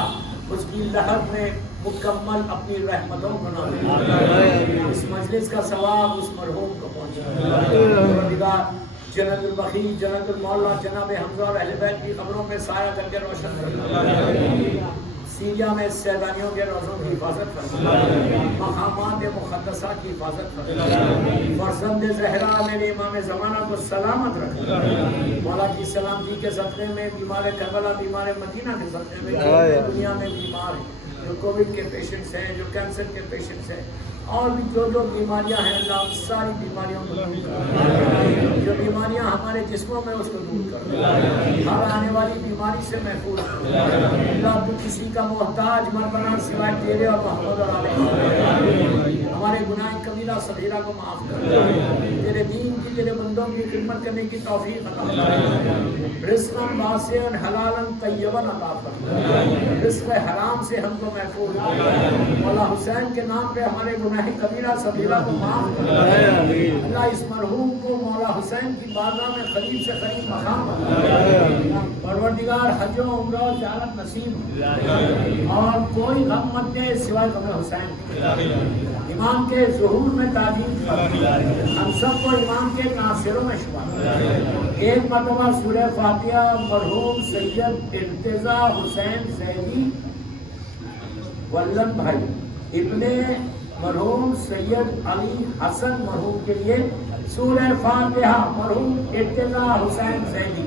اس کی لہر میں مکمل اپنی رحمتوں کو نازل، اس مجلس کا ثواب اس مرحوم کو پہنچے۔ جنت البخی جنت المولا جناب حمزہ اور اہل بیت کی قبروں میں سایہ کر کے روشن فرما، سیریا میں سیدانیوں کے روزوں کی حفاظت فرما، مقامات مقدسہ کی حفاظت فرما، فرزند زہرا میرے امام زمانہ کو سلامت رکھا، مولا کی سلامتی کے صدقے میں بیمار کربلا بیمار مدینہ کے صدقے میں جو دنیا میں بیمار ہیں، جو کووڈ کے پیشنٹس ہیں، جو کینسر کے پیشنٹس ہیں، اور بھی جو بیماریاں ہیں اللہ ان ساری بیماریوں کو دور کر، جو بیماریاں ہمارے جسموں میں اس کو دور کر، ہر آنے والی بیماری سے محفوظ کر اللہ۔ تو کسی کا محتاج مر بنا سوائے تیرے اور محمد اور علیہ، ہمارے گناہ کبیرہ صغیرہ کو معاف کر، تیرے دین کی تیرے بندوں کی خدمت کرنے کی توفیق عطا کر، رزقاً واسعاً حلالاً طیباً عطا کر، رزق حرام سے ہم کو محفوظ کر، مولا حسین کے نام پہ ہمارے گناہ کبیرہ صغیرہ کو معاف کر، اللہ اس مرحوم کو مولا حسین کی بارگاہ میں قریب سے قریب مقام بنا، پروردگار حج و عمرہ و زیارت نصیب اور کوئی غم مت دے سوائے غم حسین، امام کے ظہور میں تعظیم فرما، ہم سب کو امام کے ناصروں میں شمار، ایک مرتبہ سورہ فاتحہ مرحوم سید ارتضیٰ حسین زیدی ولن بھائی ابن مرحوم سید علی حسن مرحوم کے لیے سورہ فاتحہ مرحوم ارتضیٰ حسین زیدی